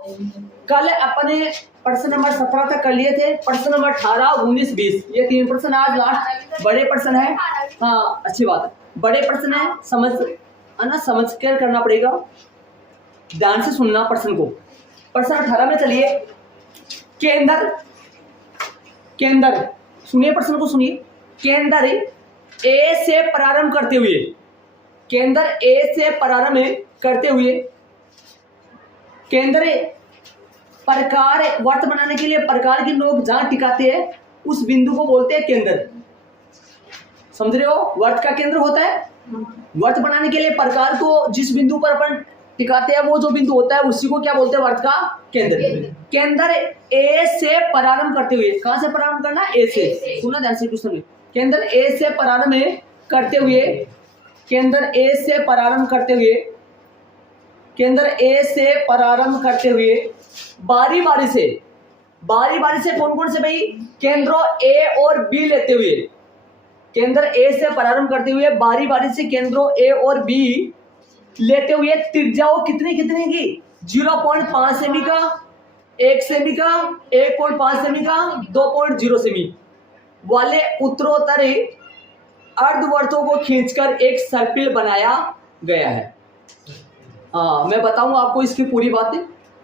कल अपने प्रश्न नंबर 17 तक कर लिए थे, प्रश्न नंबर 18, 19, 20 ये 3 प्रश्न आज लास्ट बड़े प्रश्न है। हाँ अच्छी बात है, बड़े प्रश्न है, समझ है ना, समझ कर करना पड़ेगा, ध्यान से सुनना प्रश्न को। प्रश्न 18 में चलिए, केंद्र, केंद्र सुनिए, प्रश्न को सुनिए। केंद्र ए से प्रारंभ करते हुए, केंद्र ए से प्रारंभ करते हुए, केंद्र प्रकार वर्त बनाने के लिए प्रकार की नोक जहां टिकाते हैं उस बिंदु को बोलते हैं केंद्र। समझ रहे हो, वर्त का केंद्र होता है, वर्त बनाने के लिए प्रकार को जिस बिंदु पर अपन टिकाते हैं वो जो बिंदु होता है उसी को क्या बोलते हैं, वर्त का केंद्र। केंद्र ए से प्रारंभ करते हुए, कहां से प्रारंभ करना, ए से, सुना ध्यान से क्वेश्चन में। केंद्र ए से प्रारंभ करते हुए, केंद्र ए से प्रारंभ करते हुए, केंद्र ए से प्रारंभ करते हुए बारी बारी से, बारी बारी से कौन कौन से भाई, केंद्रों ए और बी लेते हुए, केंद्र ए से प्रारंभ करते हुए बारी बारी से केंद्रों ए और बी लेते हुए त्रिज्याओं कितनी कितनी की, 0.5 सेमी का, 1 सेमी का, 1.5 सेमी का, 2.0 सेमी वाले उत्तरोत्तर अर्धवर्तों को खींचकर एक सर्पिल बनाया गया है। हाँ मैं बताऊंगा आपको इसकी पूरी बातें,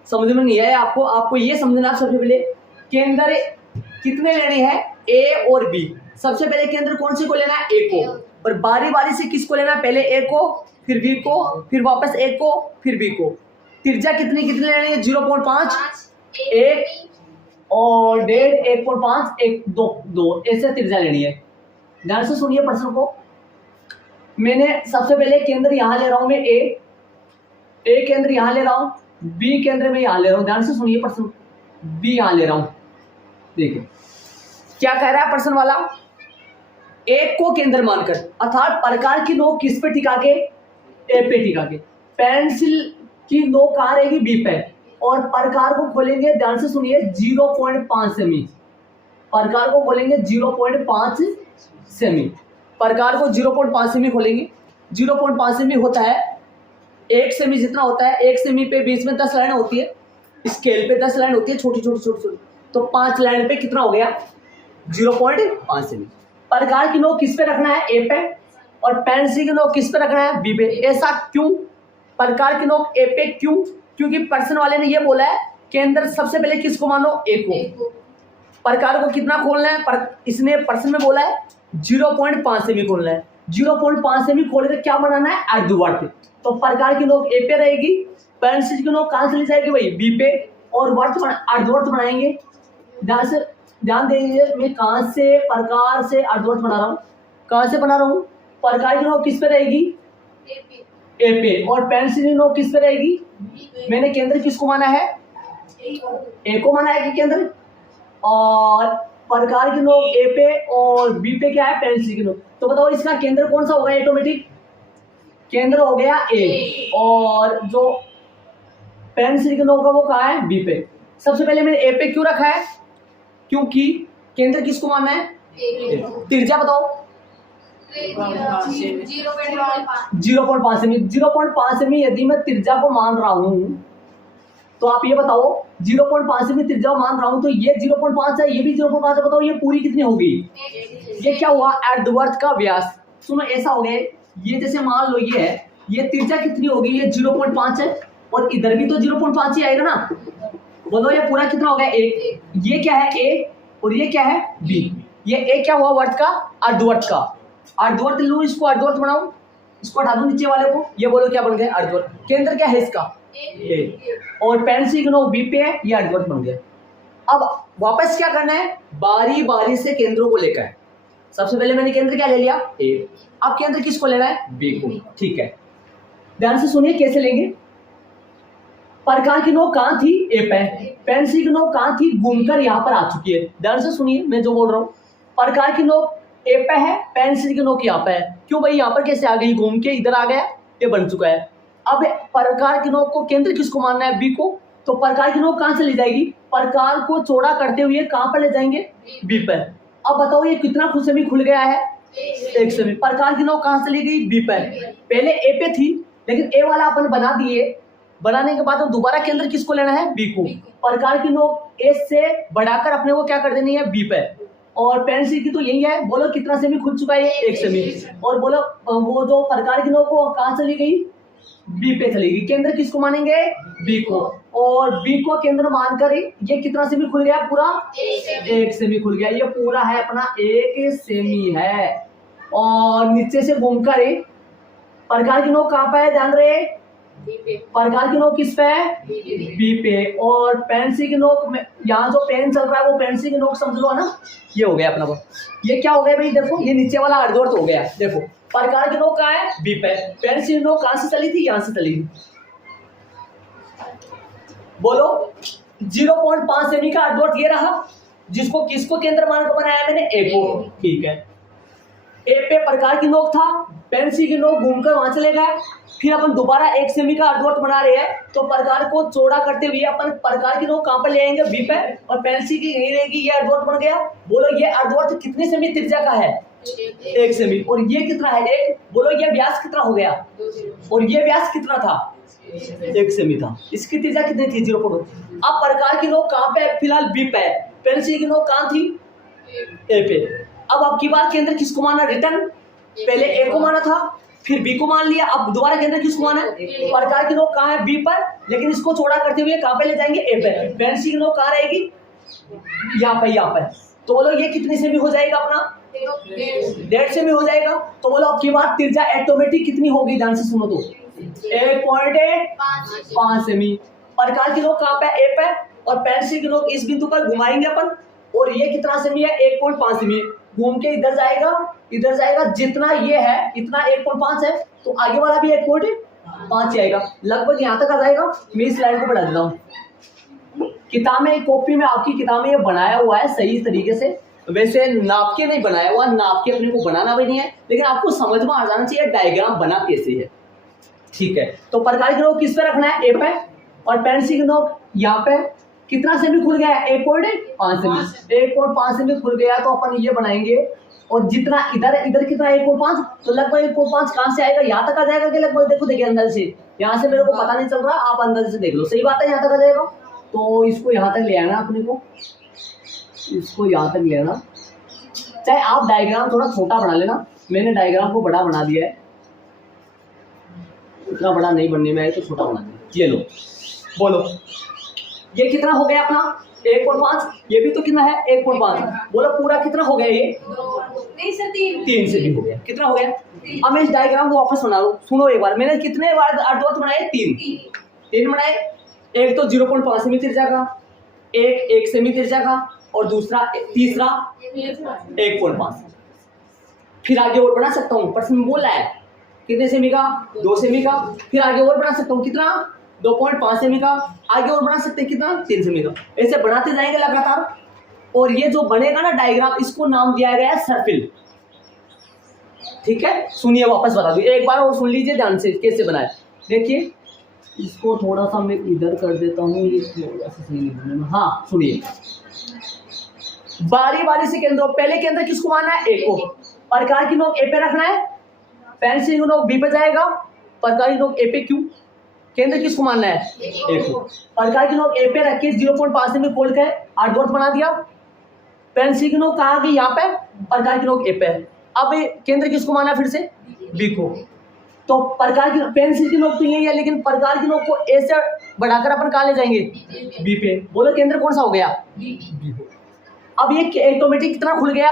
समझ में नहीं आए आपको, आपको ये समझना सबसे पहले केंद्र कितने लेने हैं, ए और बी। सबसे पहले केंद्र कौन से को लेना है, ए को, और बारी बारी से किसको लेना है, पहले ए को, फिर बी को, फिर वापस ए को, फिर बी को। त्रिज्या कितनी कितनी लेनी है, 0.5, 1 और 1.5, 1.5, 1, 2 ऐसे त्रिज्या लेनी है। ध्यान से सुनिए प्रश्न को। मैंने सबसे पहले केंद्र यहां ले रहा हूं मैं, ए केंद्र यहां ले रहा हूं, बी केंद्र में यहां ले रहा हूं। ध्यान से सुनिए प्रश्न, बी यहां ले रहा हूं। देखिए क्या कह रहा है प्रश्न वाला, एक को केंद्र मानकर, अर्थात प्रकार की नोक किस पे टिका के, ए पे टिका के, पेंसिल की नोक कहां रहेगी, बी पे, और प्रकार को खोलेंगे, ध्यान से सुनिए, 0.5 सेमी, प्रकार को खोलेंगे 0.5 सेमी, प्रकार को 0.5 सेमी खोलेंगे। 0.5 सेमी होता है 1 सेमी जितना होता है, 1 सेमी पे बीच में 10 लाइन होती है, स्केल पे 10 लाइन होती है, छोटी छोटी छोटी छोटी, तो 5 लाइन पे कितना हो गया, 0.5 सेमी। प्रकार की नोक किस पे रखना है, ए पे, और पेंसिल की नोक किस पे रखना है, बी पे। ऐसा क्यों, प्रकार की नोक ए पे क्यों, क्योंकि प्रश्न वाले ने ये बोला है केंद्र सबसे पहले किसको मानो, ए को। प्रकार को कितना खोलना है, इसने प्रश्न में बोला है 0.5 सेमी खोलना है। 0.5 सेमी खोल के क्या बनाना है, अर्धवर्त। तो प्रकार की नोक ए पे रहेगी, पेंसिल की नोक कहां से ली जाएगी भाई, बी पे, और वर्त अर्धवर्त बनाएंगे। ध्यान दीजिए, मैं कहां से प्रकार से अर्धवर्त बना रहा हूं, कहां से बना रहा हूं, प्रकार की नोक किस पे रहेगी, ए पे, और पेंसिल की नोक किस पे रहेगी, मैंने केंद्र किसको माना है, ए को माना है कि केंद्र, और प्रकार की नोक ए पे और बी पे क्या है, पेंसिल की नोक। तो बताओ इसका केंद्र कौन सा होगा, ऑटोमेटिक केंद्र हो गया ए, और जो पेंसिल की नोक है वो कहाँ है, बी पे। सबसे पहले मैंने ए पे क्यों रखा है, क्योंकि केंद्र किसको मानना है, त्रिज्या बताओ, 0.5 सेमी। 0.5 सेमी यदि मैं त्रिज्या को मान रहा हूं, तो आप ये बताओ 0.5 सेमी त्रिज्या को मान रहा हूं, तो ये 0.5 है, ये भी 0.5 है, बताओ ये पूरी कितनी होगी, ये क्या हुआ, अर्धवर्त का व्यास। सुनो ऐसा हो गया, ये जैसे मान लो ये है, ये त्रिज्या कितनी होगी, ये 0.5 है, और इधर भी तो 0.5 ही आएगा ना, बोलो ये पूरा कितना हो गया, 1। ये क्या है, ए, और ये क्या है, बी। ये ए क्या हुआ, वर्त का, अर्धवर्त का। अर्धवर्त लूं, इसको अर्धवर्त बनाऊं, इसको हटा दूं नीचे वाले को, ये बोलो क्या बन गया, अर्धवर्त। केंद्र क्या है इसका, ए, और पेंसिल की नोक बी पे है, ये अर्धवर्त बन गया। अब वापस क्या करना है, बारी बारी से केंद्रों को लेकर। सबसे पहले मैंने केंद्र क्या ले लिया, ए, अब केंद्र किसको लेना है, बी को। ठीक है, ध्यान से सुनिए कैसे लेंगे। प्रकार की नोक कहां थी, ए पे, पेंसिल की नोक कहां थी, घूमकर यहां पर आ चुकी है। ध्यान से सुनिए मैं जो बोल रहा हूं, प्रकार की नोक ए पे है, पेंसिल की नोक यहाँ पे है। क्यों भाई, यहाँ पर कैसे आ गई, घूम के इधर आ गया, ये बन चुका है। अब प्रकार की नोक को केंद्र किसको मानना है, बी को, तो प्रकार की नोक कहां से ले जाएगी, प्रकार को चौड़ा करते हुए कहां पर ले जाएंगे, बी पर। अब बताओ ये कितना सेमी खुल गया है, 1 सेमी। प्रकार की नोक कहां से ली गई, बी पर, पहले ए पे थी, लेकिन ए वाला अपन बना दिए बनाने के बाद दोबारा केंद्र किसको लेना है, बी को। प्रकार की नोक ए से बढ़ाकर अपने को क्या कर देनी है, बी पे। और पेंसिल की तो यही है, बोलो कितना सेमी खुल चुका है, 1 सेमी। और बोलो वो जो प्रकार की नोक वो कहाँ चली गई, बी पे चली गई। केंद्र किसको मानेंगे, बी को। और बी को केंद्र मानकर ये कितना सेमी खुल गया, पूरा 1 सेमी खुल गया। ये पूरा है अपना 1 सेमी है। और नीचे से घूमकर प्रकार की नोक कहाँ पे है, ध्यान रहे, प्रकार की नोक किस पे है, बी पे। और पेंसिल की नोक में यहाँ जो पेन चल रहा है वो पेंसिल की नोक समझ लो ना, ये हो गया अपना वो। ये क्या हो गया भाई, देखो ये नीचे वाला अर्धवर्त हो गया। देखो प्रकार की नोक कहाँ है, बी पे। पेंसिल नोक कहाँ से चली थी, यहाँ से चली थी। बोलो 0.5 सेमी का अर्धवर्त ये रहा, जिसको किसको केंद्र मानकर बनाया मैंने, ए को। ठीक है, ए पे प्रकार की नोक था, पेंसिल की नोक घूमकर वहां चले गया। फिर अपन दोबारा 1 सेमी का अर्धवर्त बना रहे हैं, तो प्रकार को चौड़ा करते हुए अपन प्रकार की नोक कहां पर ले आएंगे, बी पे। और पेंसिल की यही रहेगी, ये अर्धवर्त बन गया। बोलो ये अर्धवर्त कितने सेमी त्रिज्या का है, 1 सेमी। और ये कितना है, 1। बोलो ये व्यास कितना हो गया, और ये व्यास कितना था, 1 सेमी था। इसकी त्रिज्या कितनी थी, 0.2। अब प्रकार की नोक कहां पे, फिलहाल बी पे। पेंसिल की नोक कहां थी, ए पे। अब की बार केंद्र किसको माना, रिटर्न। पहले ए को माना था, फिर बी को मान लिया, अब दोबारा केंद्र किसको माना है, प्रकार की नोक कहाँ है, बी पर। लेकिन इसको चौड़ा करते हुए कहाँ पे ले जाएंगे, ए पे। पेंसिल की नोक कहाँ रहेगी, यहाँ पे, यहाँ पर। तो बोलो ये कितने सेमी हो जाएगा अपना, 1.5 सेमी हो जाएगा। तो बोलो अब की बार त्रिज्या ऑटोमेटिक कितनी होगी, ध्यान से सुनो तो, 1.5 सेमी। प्रकार की नोक कहाँ पे, ए पे। और पेंसिल की नोक इस बिंदु पर घुमाएंगे अपन, और ये कितना सेमी है, 1.5 सेमी। घूम के इधर जाएगा, इधर जाएगा, जितना ये है इतना 1.5 है, तो आगे वाला भी 1.5 आएगा, लगभग यहाँ तक आ जाएगा। मैं इस लाइन को बढ़ा देता हूँ। किताब में, कॉपी में, आपकी किताब में ये बनाया हुआ है सही तरीके से। वैसे नाप के नहीं बनाया हुआ, नाप के अपने को बनाना भी नहीं है, लेकिन आपको समझ में आ जाना चाहिए डायग्राम बना कैसे है। ठीक है, तो प्रकार की नोक किस पे रखना है, ए पे। और पेंसिल की नोक यहाँ पे। कितना सेमी खुल गया है, 1.5 सेमी। 1.5 सेमी खुल गया, तो अपन ये बनाएंगे। और जितना इधर कितना 1.5, तो लगभग 1.5 कहाँ से आएगा, यहाँ तक आ जाएगा कि लगभग, देखो देखिए अंदर से, यहाँ से मेरे को पता नहीं चल रहा, आप अंदर से देख लो, सही बात है, यहाँ तक आ जाएगा। तो इसको यहाँ तक ले आना अपने को, इसको यहाँ तक ले आना। चाहे आप डायग्राम थोड़ा छोटा बना लेना, मैंने डायग्राम को बड़ा बना दिया है, इतना बड़ा नहीं बनने में है, तो छोटा बना दिया। ये लो, बोलो ये कितना हो गया अपना, 1.5। ये भी तो कितना है, 1.5। बोलो पूरा कितना हो गया, ये नहीं सर, 3 से भी हो गया। कितना हो गया, अब मैं इस डायग्राम को वापस बना दूं, सुनो एक बार। मैंने कितने बार अर्धवर्त बनाए, 3 बनाए। एक तो 0.5 सेमी त्रिज्या का, एक 1 सेमी त्रिज्या का, और दूसरा तीसरा 1.5। फिर आगे और बना सकता हूँ, प्रश्न में बोला है कितने सेमी का, 2 सेमी का। फिर आगे और बना सकता हूँ, कितना, 2.5 सेमी का। आगे और बना सकते हैं कितना, 3 सेमी का। ऐसे बनाते जाएंगे लगातार। और ये जो बनेगा ना डायग्राम, इसको नाम दिया गया है सर्पिल। ठीक है, सुनिए वापस बता दूं, एक बार और सुन लीजिए ध्यान से कैसे बनाए। देखिए, इसको थोड़ा सा मैं इधर कर देता हूँ, ये थोड़ा सा सही नहीं बनने में। हाँ सुनिए, बारी बारी से केंद्र। पहले केंद्र किसको मानना है, ए को। प्रकार की नोक ए पे रखना है, पेंसिल की नोक बी पे जाएगा, प्रकार की नोक ए पे। क्यों, केंद्र किसको मानना है, ए को। प्रकार की नोक ए पे रख के 0.5 सेमी खोल के अर्धवर्त बना दिया। पेंसिल की नोक कहाँ गई, यहाँ पे, प्रकार की नोक ए पे। अब केंद्र किसको माना फिर से, बी को। तो प्रकार की पेंसिल की नोक तो यही है, लेकिन प्रकार की नोक को ए से बढ़ाकर अपन कहाँ ले जाएंगे, बी पे। बोलो केंद्र कौन सा हो गया, बी। अब ये ऑटोमेटिक कितना खुल गया,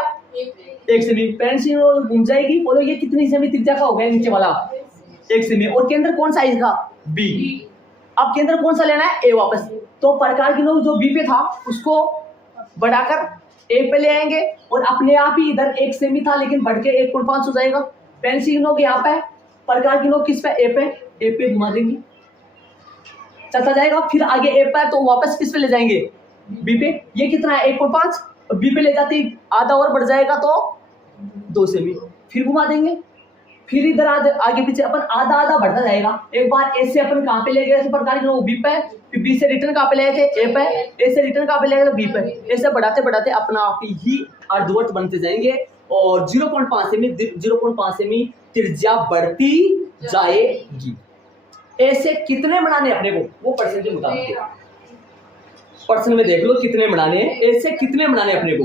1 सेमी। पेंसिल घूम जाएगी, बोलो ये कितनी सेमी त्रिज्या का हो गया, नीचे वाला 1 सेमी। और केंद्र कौन सा इसका, बी। अब केंद्र कौन सा लेना है, ए वापस। तो प्रकार की नोक जो बी पे था उसको बढ़ाकर ए पे ले आएंगे, और अपने आप ही इधर 1 सेमी था लेकिन बढ़ के 1.5 हो जाएगा। पेंसिल नोक यहाँ पे, प्रकार की नोक किस पे, ए पे घुमा देंगे, चलता जाएगा। फिर आगे ए पे, तो वापस किस पे ले जाएंगे, बी पे। ये कितना है, 1.5, बी पे ले जाते आधा और बढ़ जाएगा तो 2 सेमी। फिर घुमा देंगे, फिर इधर आगे पीछे अपन आधा आधा बढ़ता जाएगा। एक बार ए से अपन कहाँ पे ले गए थे, प्रकार की नोक बी पे, फिर बी से रिटर्न कहाँ पे ले गए थे, ए पे। ए से रिटर्न कहाँ पे ले गए थे, बी पे। ऐसे बढ़ाते बढ़ाते अपना आप ही अर्धवर्त बनते जाएंगे, और 0.5 सेमी त्रिज्या बढ़ती जाएगी। ऐसे कितने बनाने अपने को, वो परसेंट के मुताबिक परसेंट में देख लो कितने बनाने, ऐसे कितने बनाने अपने को,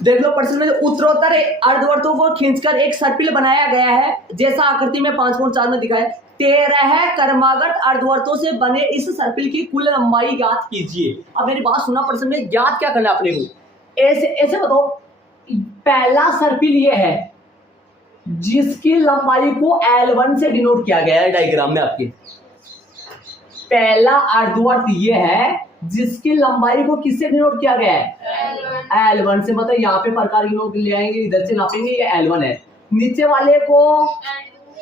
देख लो परसेंट में। उत्तरोत्तर अर्धवर्तों को खींचकर एक सर्पिल बनाया गया है, जैसा आकृति में 5.4 में दिखाया। 13 क्रमागत अर्धवर्तों से बने इस सर्पिल की कुल लंबाई ज्ञात कीजिए। अब मेरी बात सुना, परसेंट में ज्ञात क्या करना अपने को, ऐसे ऐसे बताओ। पहला सर्पिल ये है जिसकी लंबाई को L1 से डिनोट किया गया है डायग्राम में आपके। पहला अर्धवर्त ये है जिसकी लंबाई को किससे डिनोट किया गया है, L1 से। मतलब यहाँ पे प्रकार की नोट ले आएंगे, इधर से नापेंगे, ये L1 है। नीचे वाले को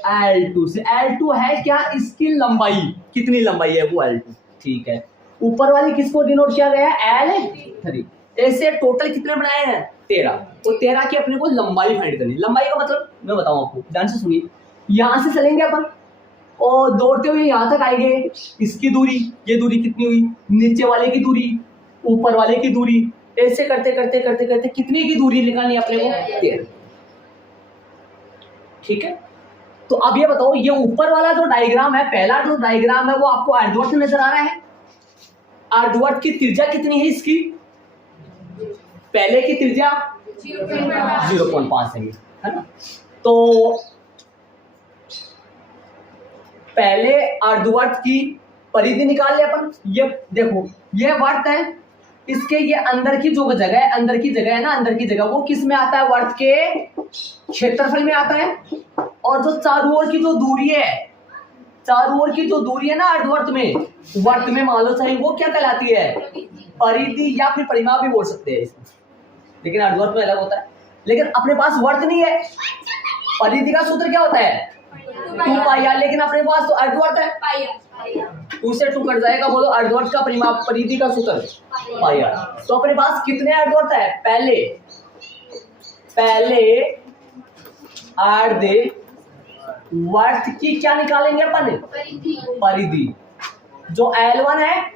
L2 से। L2 है क्या, इसकी लंबाई, कितनी लंबाई है वो L2, ठीक है। ऊपर वाली किसको डिनोट किया गया है, L3। ऐसे टोटल कितने बनाए हैं, 13। तो 13 की अपने को लंबाई फाइंड करनी। लंबाई का मतलब मैं बताऊं आपको, ध्यान से सुनिए। यहां से चलेंगे अपन और दौड़ते हुए यहां तक आएंगे, इसकी दूरी, ये दूरी कितनी हुई, नीचे वाले की दूरी, ऊपर वाले की दूरी, ऐसे करते करते करते करते कितनी की दूरी निकालनी अपने को, 13, ठीक है। तो अब ये बताओ, ये ऊपर वाला जो डायग्राम है, पहला जो डायग्राम है वो आपको अर्धवर्त नजर आ रहा है। अर्धवर्त की त्रिज्या कितनी है इसकी, पहले की त्रिज्या 0.5 सेमी है ना। तो पहले अर्धवर्त की परिधि निकाल ले अपन। ये देखो, ये वर्त है, इसके ये अंदर की जो जगह है, अंदर की जगह है ना, अंदर की जगह वो किस में आता है, वर्त के क्षेत्रफल में आता है। और जो चारों ओर की जो दूरी है, चारों ओर की जो दूरी है ना अर्धवर्त में, वर्त में मान लो चाहे, वो क्या कहलाती है, परिधि या फिर परिमाप भी बोल सकते हैं इसमें, लेकिन अर्धवर्त में अलग होता है। लेकिन अपने पास वर्त नहीं है, परिधि का सूत्र क्या होता है, 2πr, लेकिन अपने पास तो अर्धवर्त है, 2 से 2 कट जाएगा। बोलो अर्धवर्त का परिमाप, परिधि का सूत्र πr। तो अपने पास कितने अर्धवर्त है, पहले अर्ध वर्त की क्या निकालेंगे अपन, परिधि। जो L1 है,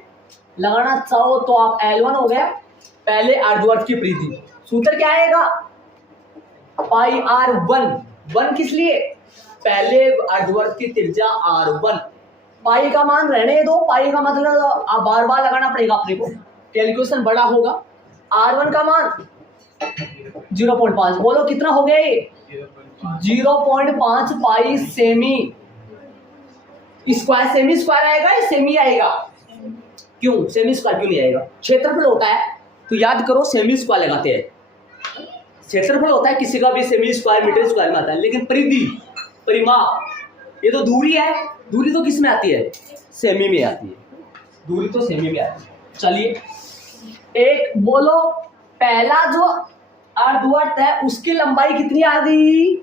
लगाना चाहो तो आप L1 हो गया, पहले अर्धवर्त की परिधि। सूत्र क्या आएगा, πr1। 1 किस लिए, पहले अर्धवर्त की त्रिज्या R1। पाई का मान रहने दो, पाई का मतलब आप बार बार लगाना पड़ेगा अपने को, कैलकुलेशन बड़ा होगा। R1 का मान 0.5, बोलो कितना हो गया ये, 0.5 पाई सेमी स्क्वायर। सेमी स्क्वायर आएगा या सेमी आएगा, क्यों सेमी स्क्वायर क्यों नहीं आएगा, क्षेत्रफल होता है तो याद करो सेमी स्क्वायर लगाते हैं। क्षेत्रफल होता है किसी का भी, सेमी स्क्वायर मीटर स्क्वायर में आता है। लेकिन परिधि, परिमाप, ये तो दूरी है, दूरी तो किस में आती है, सेमी में आती है, दूरी तो सेमी में आती है। चलिए एक बोलो, पहला जो अर्धवर्त है उसकी लंबाई कितनी आ गई,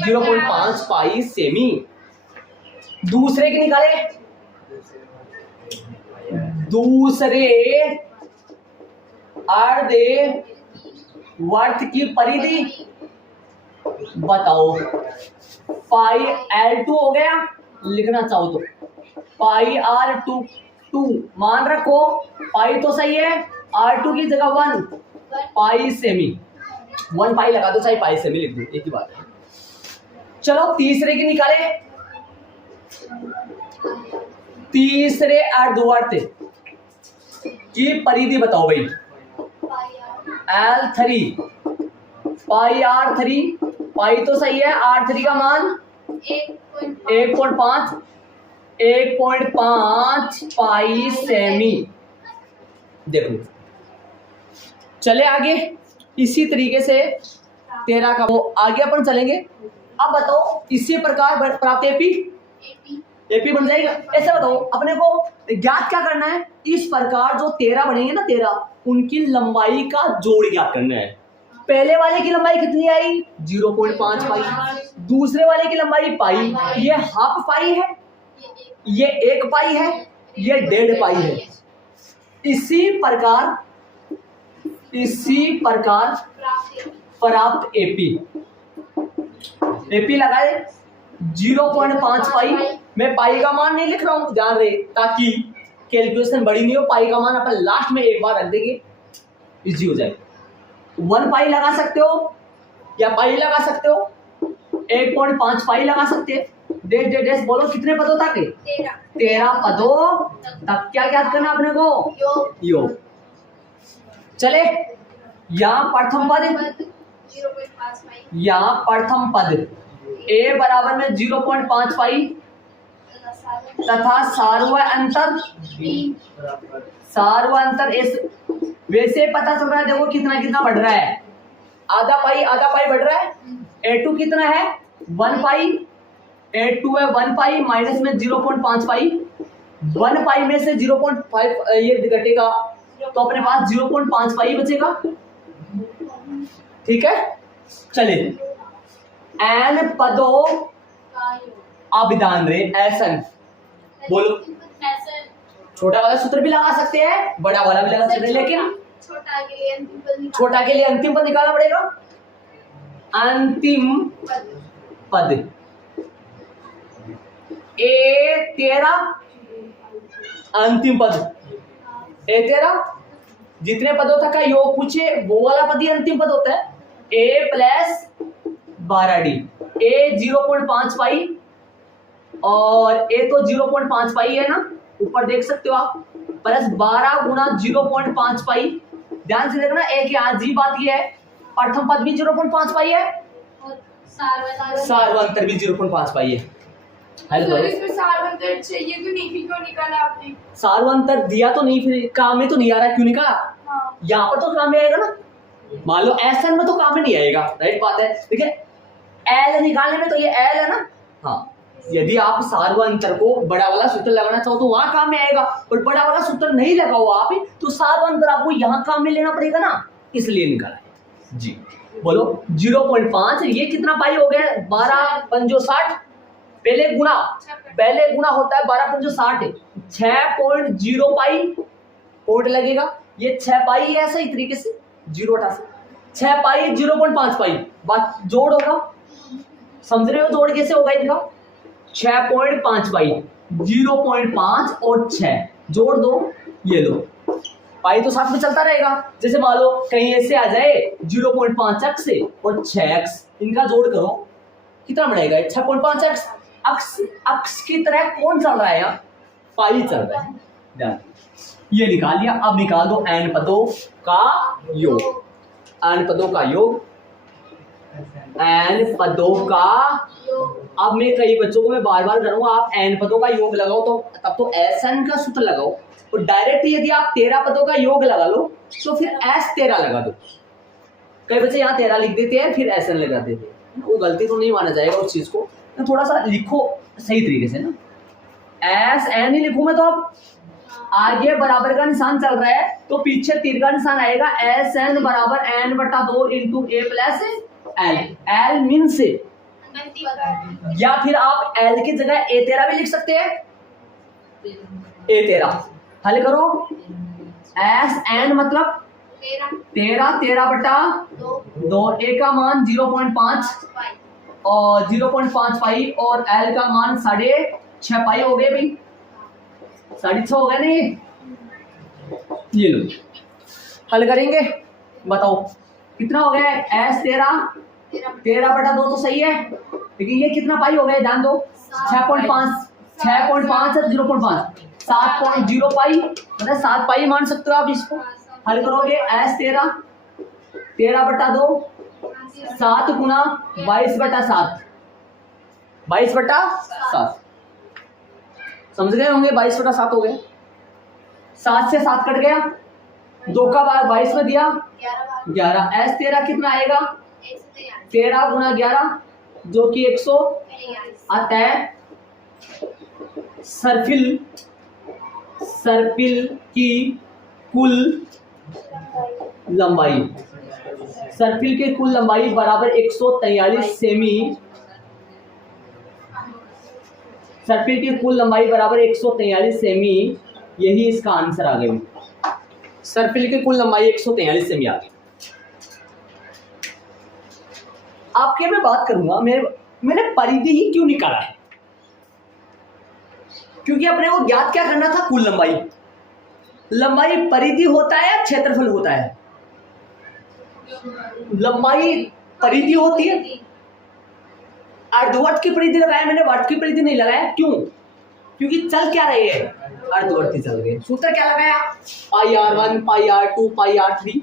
0.5 पाई सेमी। दूसरे की निकाले, दूसरे अर्धवर्त की परिधि बताओ, पाई L2 हो गया, लिखना चाहो तो पाई R2 मान रखो, पाई तो सही है, R2 की जगह 1 पाई सेमी, 1 पाई लगा दो चाहे पाई सेमी लिख दो, एक ही बात है। चलो तीसरे की निकाले, तीसरे अर्धवर्त की परिधि बताओ भाई, L3 पाई R3, पाई तो सही है, R3 का मान 1.5 पाई सेमी। देखो चले आगे, इसी तरीके से 13 का वो आगे अपन चलेंगे। अब बताओ इसी प्रकार प्राप्त एपी बन जाएगा। ऐसे बताओ अपने को ज्ञात क्या करना है, इस प्रकार जो 13 बनेंगे ना, 13 उनकी लंबाई का जोड़ ज्ञात करना है। पहले वाले की लंबाई कितनी आई, 0.5 पाई, दूसरे वाले की लंबाई पाई, ये हाफ पाई है, ये 1 पाई है, ये 1.5 पाई है। इसी प्रकार प्राप्त एपी लगाए 0.5 पाई। मैं पाई का मान नहीं लिख रहा हूं, ध्यान रहे, ताकि कैलकुलेशन बड़ी नहीं हो। पाई का मान अपन लास्ट में एक बार रख देंगे, इजी हो जाए। 1 पाई लगा सकते हो या पाई लगा सकते हो, 1.5 पाई लगा सकते हैं। डेश डेश डेश बोलो कितने पदों तक है? 13 पदों तक। क्या याद करना अपने को? योग। चले यहाँ प्रथम पद, यहाँ प्रथम पद a बराबर में 0.5 पाई तथा सार्वअंतर इस वैसे पता चल रहा है। देखो कितना कितना बढ़ रहा है, आधा पाई बढ़ रहा है। a2 कितना है? 1 पाई। a2 है 1 पाई माइनस में 0.5 पाई। 1 पाई में से 0.5 ये घटेगा तो अपने पास 0.5 पाई बचेगा। ठीक है, चले n पदों अभिधान रे ऐसन बोलो। छोटा वाला सूत्र भी लगा सकते हैं, बड़ा वाला भी लगा सकते हैं, लेकिन छोटा के लिए अंतिम पद निकालना पड़ेगा। अंतिम पद A13 अंतिम पद A13 जितने पदों तक का योग पूछे वो वाला पद ही अंतिम पद होता है। a प्लस 12d, a 0.5 पाई और a तो 0.5 पाई है ना, ऊपर देख सकते हो आप, प्लस 12 गुणा 0.5 पाई। ध्यान से देखना, एक यहाँ जी बात ये है, प्रथम पद भी 0.5 पाई है और सार्वअंतर भी 0.5 पाई है। हेलो, इसमें सार्वअंतर चाहिए तो नहीं, फिर क्यों निकाला आपने? सार्वअंतर दिया तो नहीं, फिर काम में तो नहीं आ रहा, क्यों निकाला? हाँ। यहाँ पर तो काम में आएगा ना, मान लो एसएन में तो काम में नहीं आएगा, राइट बात है। देखिए एल निकालने में तो ये एल है ना, हाँ। यदि आप सार्वअंतर को बड़ा वाला सूत्र लगाना चाहो तो वहां काम में आएगा, पर बड़ा वाला सूत्र नहीं लगाओ आप तो सार्वअंतर आपको यहाँ काम में लेना पड़ेगा ना, इसलिए निकाला है जी। बोलो 0.5, ये कितना पाई हो गया? 12 पंजो 60। पहले गुणा होता है 12 पंजो 60, 6.0 पाई कोड लगेगा। ये 6 पाई है, सही तरीके से 0 हटा से 6 पाई 0.5 पाई, बात जोड़ होगा, समझ रहे हो? जोड़ कैसे होगा इनका? 6.5 पाई 0.5 और 6 जोड़ दो, ये लो पाई तो साथ में चलता रहेगा। जैसे मान लो कहीं ऐसे आ जाए 0.5x से और 6x, इनका जोड़ करो कितना बढ़ेगा? 6.5x। अक्ष की तरह कौन चल रहा है यहाँ? पाई चल रहा है। ये निकाल लिया। अब निकाल दो n पदों का योग। n पदों का योग, n पदों का। अब मैं कई बच्चों को मैं बार बार करूंगा, आप n पदों का योग लगाओ तो तब तो SN का सूत्र लगाओ, और डायरेक्ट यदि आप 13 पदों का योग लगा लो तो फिर S13 लगा दो। कई बच्चे यहाँ 13 लिख देते हैं फिर SN लगा देते हैं, वो गलती तो नहीं माना जाएगा उस चीज को, तो थोड़ा सा लिखो सही तरीके से ना। SN ही लिखूं मैं तो अब आगे बराबर का निशान चल रहा है तो पीछे तीर का निशान आएगा। SN बराबर n/2 into a plus l mean से, या फिर आप l की जगह a13 भी लिख सकते हैं। a13 हल करो, SN मतलब 13/2, a का मान 0.5 और 0.5 पाई और l का मान 6.5 पाई हो गए भाई, 6.5 हो गया नहीं। ये लो हल करेंगे, बताओ कितना हो गया? S13/2 तो सही है, लेकिन ये कितना पाई हो गया? ध्यान दो, 6.5 है 0.5, 7.0 पाई, मतलब 7 पाई मान सकते हो आप इसको। हल करोगे S13 13/2 7 गुना 22/7, 22/7 समझ गए होंगे, 22/7 हो गए। 7 से 7 कट गया, 2 का 22 में दिया 11। S13 कितना आएगा? 13 गुना 11 जो कि 100 आता है। सर्पिल की कुल लंबाई, सर्पिल की कुल लंबाई बराबर 143 सेमी। सर्पिल की कुल लंबाई बराबर 143 सेमी, यही इसका आंसर आ गया। सर्पिल की कुल लंबाई 143 सेमी आ गई। आपके मैं बात करूंगा, मैंने परिधि ही क्यों निकाला है? क्योंकि अपने को ज्ञात क्या करना था? कुल लंबाई। लंबाई परिधि होता है या क्षेत्रफल होता है? लंबाई परिधि होती है, अर्धवर्त की परिधि लगाया मैंने, वर्त की परिधि नहीं लगाया। क्यों? क्योंकि चल क्या रहे हैं, अर्धवर्ती चल रहे। सूत्र क्या लगाया, पाई r1 पाई r2 पाई r3।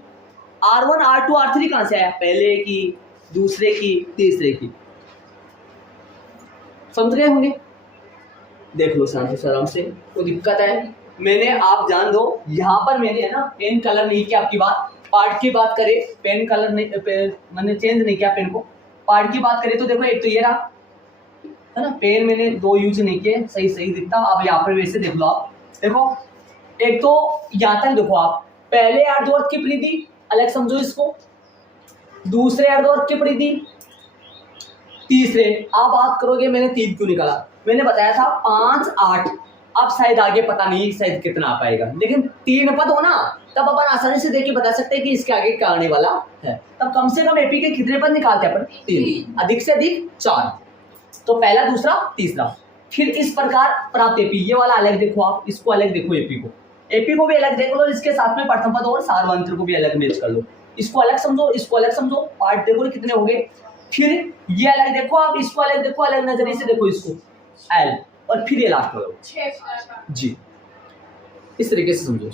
r1 r2 r3 कहां से आया, पहले की, दूसरे की, तीसरे की। समझ गए होंगे? देख लो शांति से आराम से, कोई दिक्कत है? मैंने, आप जान दो, यहाँ पर मैंने है ना पेन कलर नहीं किया। आपकी बात पार्ट की बात करें, पेन कलर नहीं, मैंने चेंज नहीं किया पेन को। पार्ट की बात करें तो देखो, एक तो ये रहा है ना, पेन मैंने 2 यूज नहीं किए, सही सही दिखता। अब यहाँ पर वैसे देख लो आप, देखो एक तो यहाँ तक देखो आप, पहले अर्धवर्त की परिधि अलग समझो इसको, दूसरे अर्धवर्त की परिधि, तीसरे। आप बात करोगे मैंने 3 क्यों निकाला, मैंने बताया था 5 8। अब शायद आगे पता नहीं शायद कितना आ पाएगा, लेकिन 3 पद हो ना, तब अपन आसानी से देख के बता सकते हैं कि इसके आगे क्या आने वाला है। तब कम से कम एपी के कितने पद निकालते हैं अपन, 3, अधिक से अधिक 4। तो पहला, दूसरा, तीसरा। फिर इस प्रकार प्राप्त एपी, ये वाला अलग देखो आप, इसको अलग देखो, एपी को भी अलग देख लो, इसके साथ में प्रथम पद और सार्वंत्र को भी अलग मैच कर लो। इसको अलग समझो, इसको अलग समझो, पार्ट देखो कितने हो गए। फिर ये अलग देखो आप, इसको अलग देखो, अलग नजरिए से देखो इसको, एल, और फिर ये लास्ट करो जी। इस तरीके से समझो।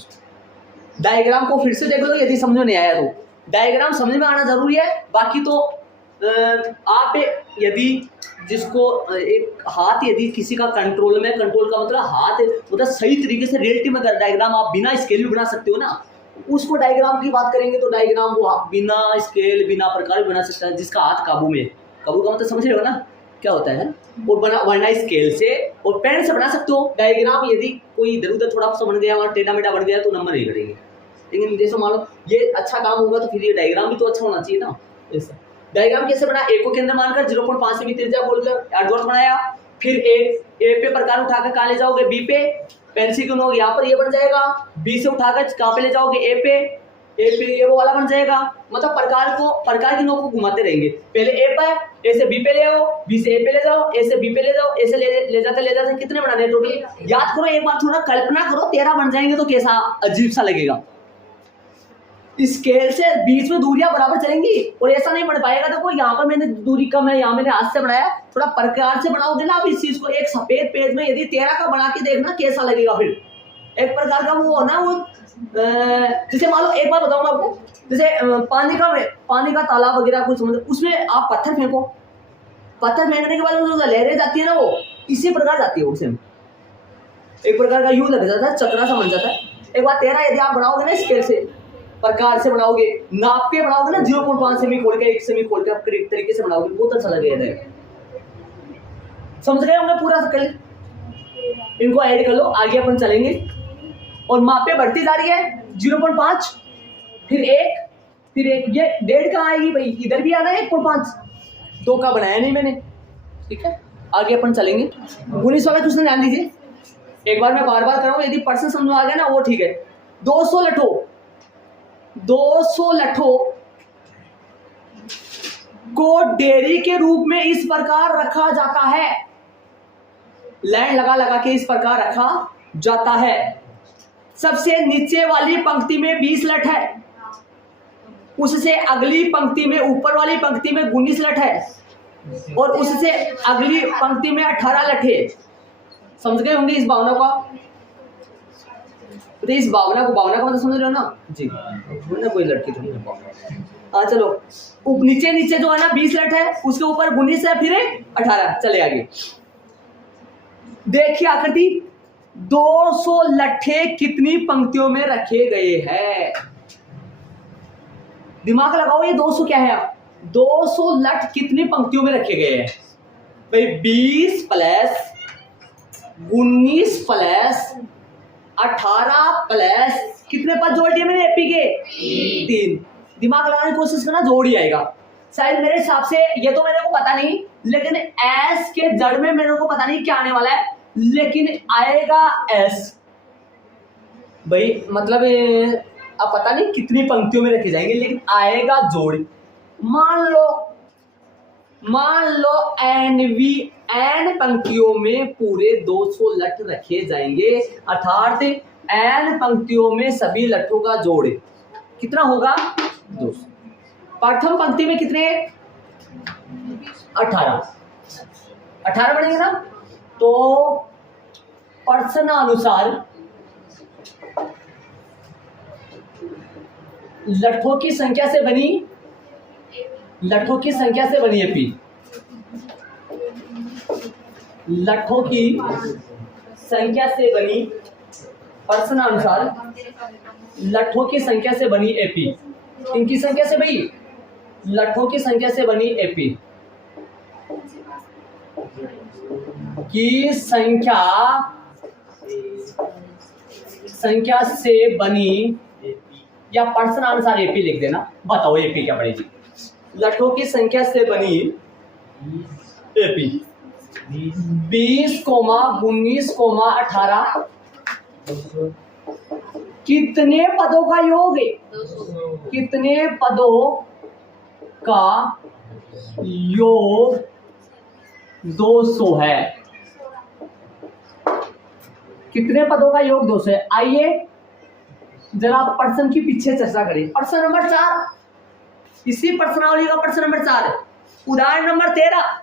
डायग्राम को फिर से देख लो यदि समझ में नहीं आया तो, डायग्राम समझ में आना जरूरी है। बाकी तो आप यदि जिसको एक हाथ यदि किसी का कंट्रोल में, कंट्रोल का मतलब हाथ मतलब सही तरीके से रियलिटी में डायग्राम आप बिना स्केल भी बना सकते हो ना, उसको डायग्राम की बात करेंगे तो डायग्राम वो बिना स्केल बिना प्रकार भी बना सकता है, जिसका हाथ काबू में। काबू का मतलब समझ रहे हो ना क्या होता है, और वरना स्केल से और पेन से बना सकते हो डायग्राम। यदि कोई इधर उधर थोड़ा सा बन गया और टेढ़ा मेढ़ा बन गया तो नंबर नहीं करेंगे, लेकिन जैसे मान लो ये अच्छा काम होगा तो फिर ये डायग्राम भी तो अच्छा होना चाहिए ना। ऐसा डायग्राम कैसे बना, ए को केंद्र मानकर 0.5 से भी त्रिज्या बोलकर अर्धवर्त बनाया। फिर ए पे प्रकार उठाकर कहाँ ले जाओगे, बी पे, पेंसिल क्यों होगी यहाँ पर ये बन जाएगा। बी से उठाकर कहाँ पे ले जाओगे, ए पे ये वो वाला बन जाएगा। मतलब प्रकार की नोक को घुमाते रहेंगे, पहले ए पे, ए से बी पे ले आओ, बी से ए पे ले जाओ, ए से बी पे ले जाओ, ए से ले जाते कितने बनाने टोटल याद करो। एक बार थोड़ा कल्पना करो, 13 बन जाएंगे तो कैसा अजीब सा लगेगा। स्केल से बीच में दूरियां बराबर चलेंगी और ऐसा नहीं बन पाएगा। देखो यहाँ पर मैंने दूरी कम है, यहाँ मैंने हाथ से बनाया, थोड़ा प्रकार से बनाओगे ना आप इस चीज को। एक सफेद पेज में यदि 13 का बना के देखना कैसा लगेगा। फिर एक प्रकार का वो ना, वो जैसे मान लो, एक बार बताऊंगा आपको, जैसे पानी का तालाब वगैरह कुछ समझ, उसमें आप पत्थर फेंको, पत्थर फेंकने के बाद जो लहरें जाती है ना, वो इसी प्रकार जाती है। उसमें एक प्रकार का यूं लग जाता है, चक्रा सा बन जाता है। एक बार 13 यदि आप बनाओगे ना स्केल से, प्रकार से बनाओगे, नाप के बनाओगे ना, 0.5 सेमी खोल के 1 सेमी खोल के आप एक तरीके से बनाओगे, बहुत अच्छा लगेगा। समझ गए होंगे पूरा सर्कल। इनको ऐड कर लो, आगे अपन चलेंगे। और मापे बढ़ती जा रही है, 0.5, फिर 1, फिर 1, ये 1.5 कहाँ आएगी भाई, इधर भी आना है 1.5, 2 का बनाया नहीं मैंने, ठीक है। आगे अपन चलेंगे। 19 वाला क्वेश्चन ध्यान दीजिए, एक बार मैं बार बार कर रहा हूँ, यदि पर्सन समझ में आ गया ना वो ठीक है। 200 लठों को डेयरी के रूप में इस प्रकार रखा जाता है, लाइन लगा लगा के इस प्रकार रखा जाता है। सबसे नीचे वाली पंक्ति में 20 लठ है, उससे अगली पंक्ति में, ऊपर वाली पंक्ति में 19 लठ है, और उससे अगली पंक्ति में 18 लठ है। समझ गए होंगे इस भावना को। तो इस भावना को मतलब समझ रहे हो ना जी, कोई लड़की थोड़ी है। हाँ चलो, नीचे जो है ना 20 लठ है, उसके ऊपर 19 है, फिर 18। चले आगे देखिए आकृति, 200 लट्ठे कितनी पंक्तियों में रखे गए हैं। दिमाग लगाओ, ये 200 क्या है, 200 लठ कितनी पंक्तियों में रखे गए हैं भाई। 20 प्लस 19 प्लस 18 प्लस कितने पद जोड़ दिए मैंने एपी के, 3। दिमाग लगाने की कोशिश करना, जोड़ ही आएगा शायद मेरे हिसाब से। ये तो मेरे को पता नहीं, लेकिन एस के जड़ में मेरे को पता नहीं क्या आने वाला है, लेकिन आएगा एस भाई। मतलब अब पता नहीं कितनी पंक्तियों में रखे जाएंगे, लेकिन आएगा जोड़। मान लो n पंक्तियों में पूरे 200 लठ रखे जाएंगे, अर्थात n पंक्तियों में सभी लठों का जोड़ कितना होगा, 200। प्रथम पंक्ति में कितने, 18। 18 बनेंगे ना। तो प्रश्नानुसार लट्ठों की संख्या से बनी एपी। लट्ठों की संख्या से बनी, प्रश्नानुसार लट्ठों की संख्या से बनी एपी। इनकी संख्या से भाई, लट्ठों की संख्या से बनी एपी की संख्या से बनी, या प्रश्नानुसार एपी लिख देना। बताओ एपी क्या पड़ेगी। लट्ठों की संख्या से बनी एपी 20, 19, 18 कितने पदों का योग है? कितने पदों का योग 200 है? कितने पदों का योग 200 है? आइए जरा प्रश्न की पीछे चर्चा करें। प्रश्न नंबर 4, इसी प्रश्नावली का प्रश्न नंबर 4 है। उदाहरण नंबर 13,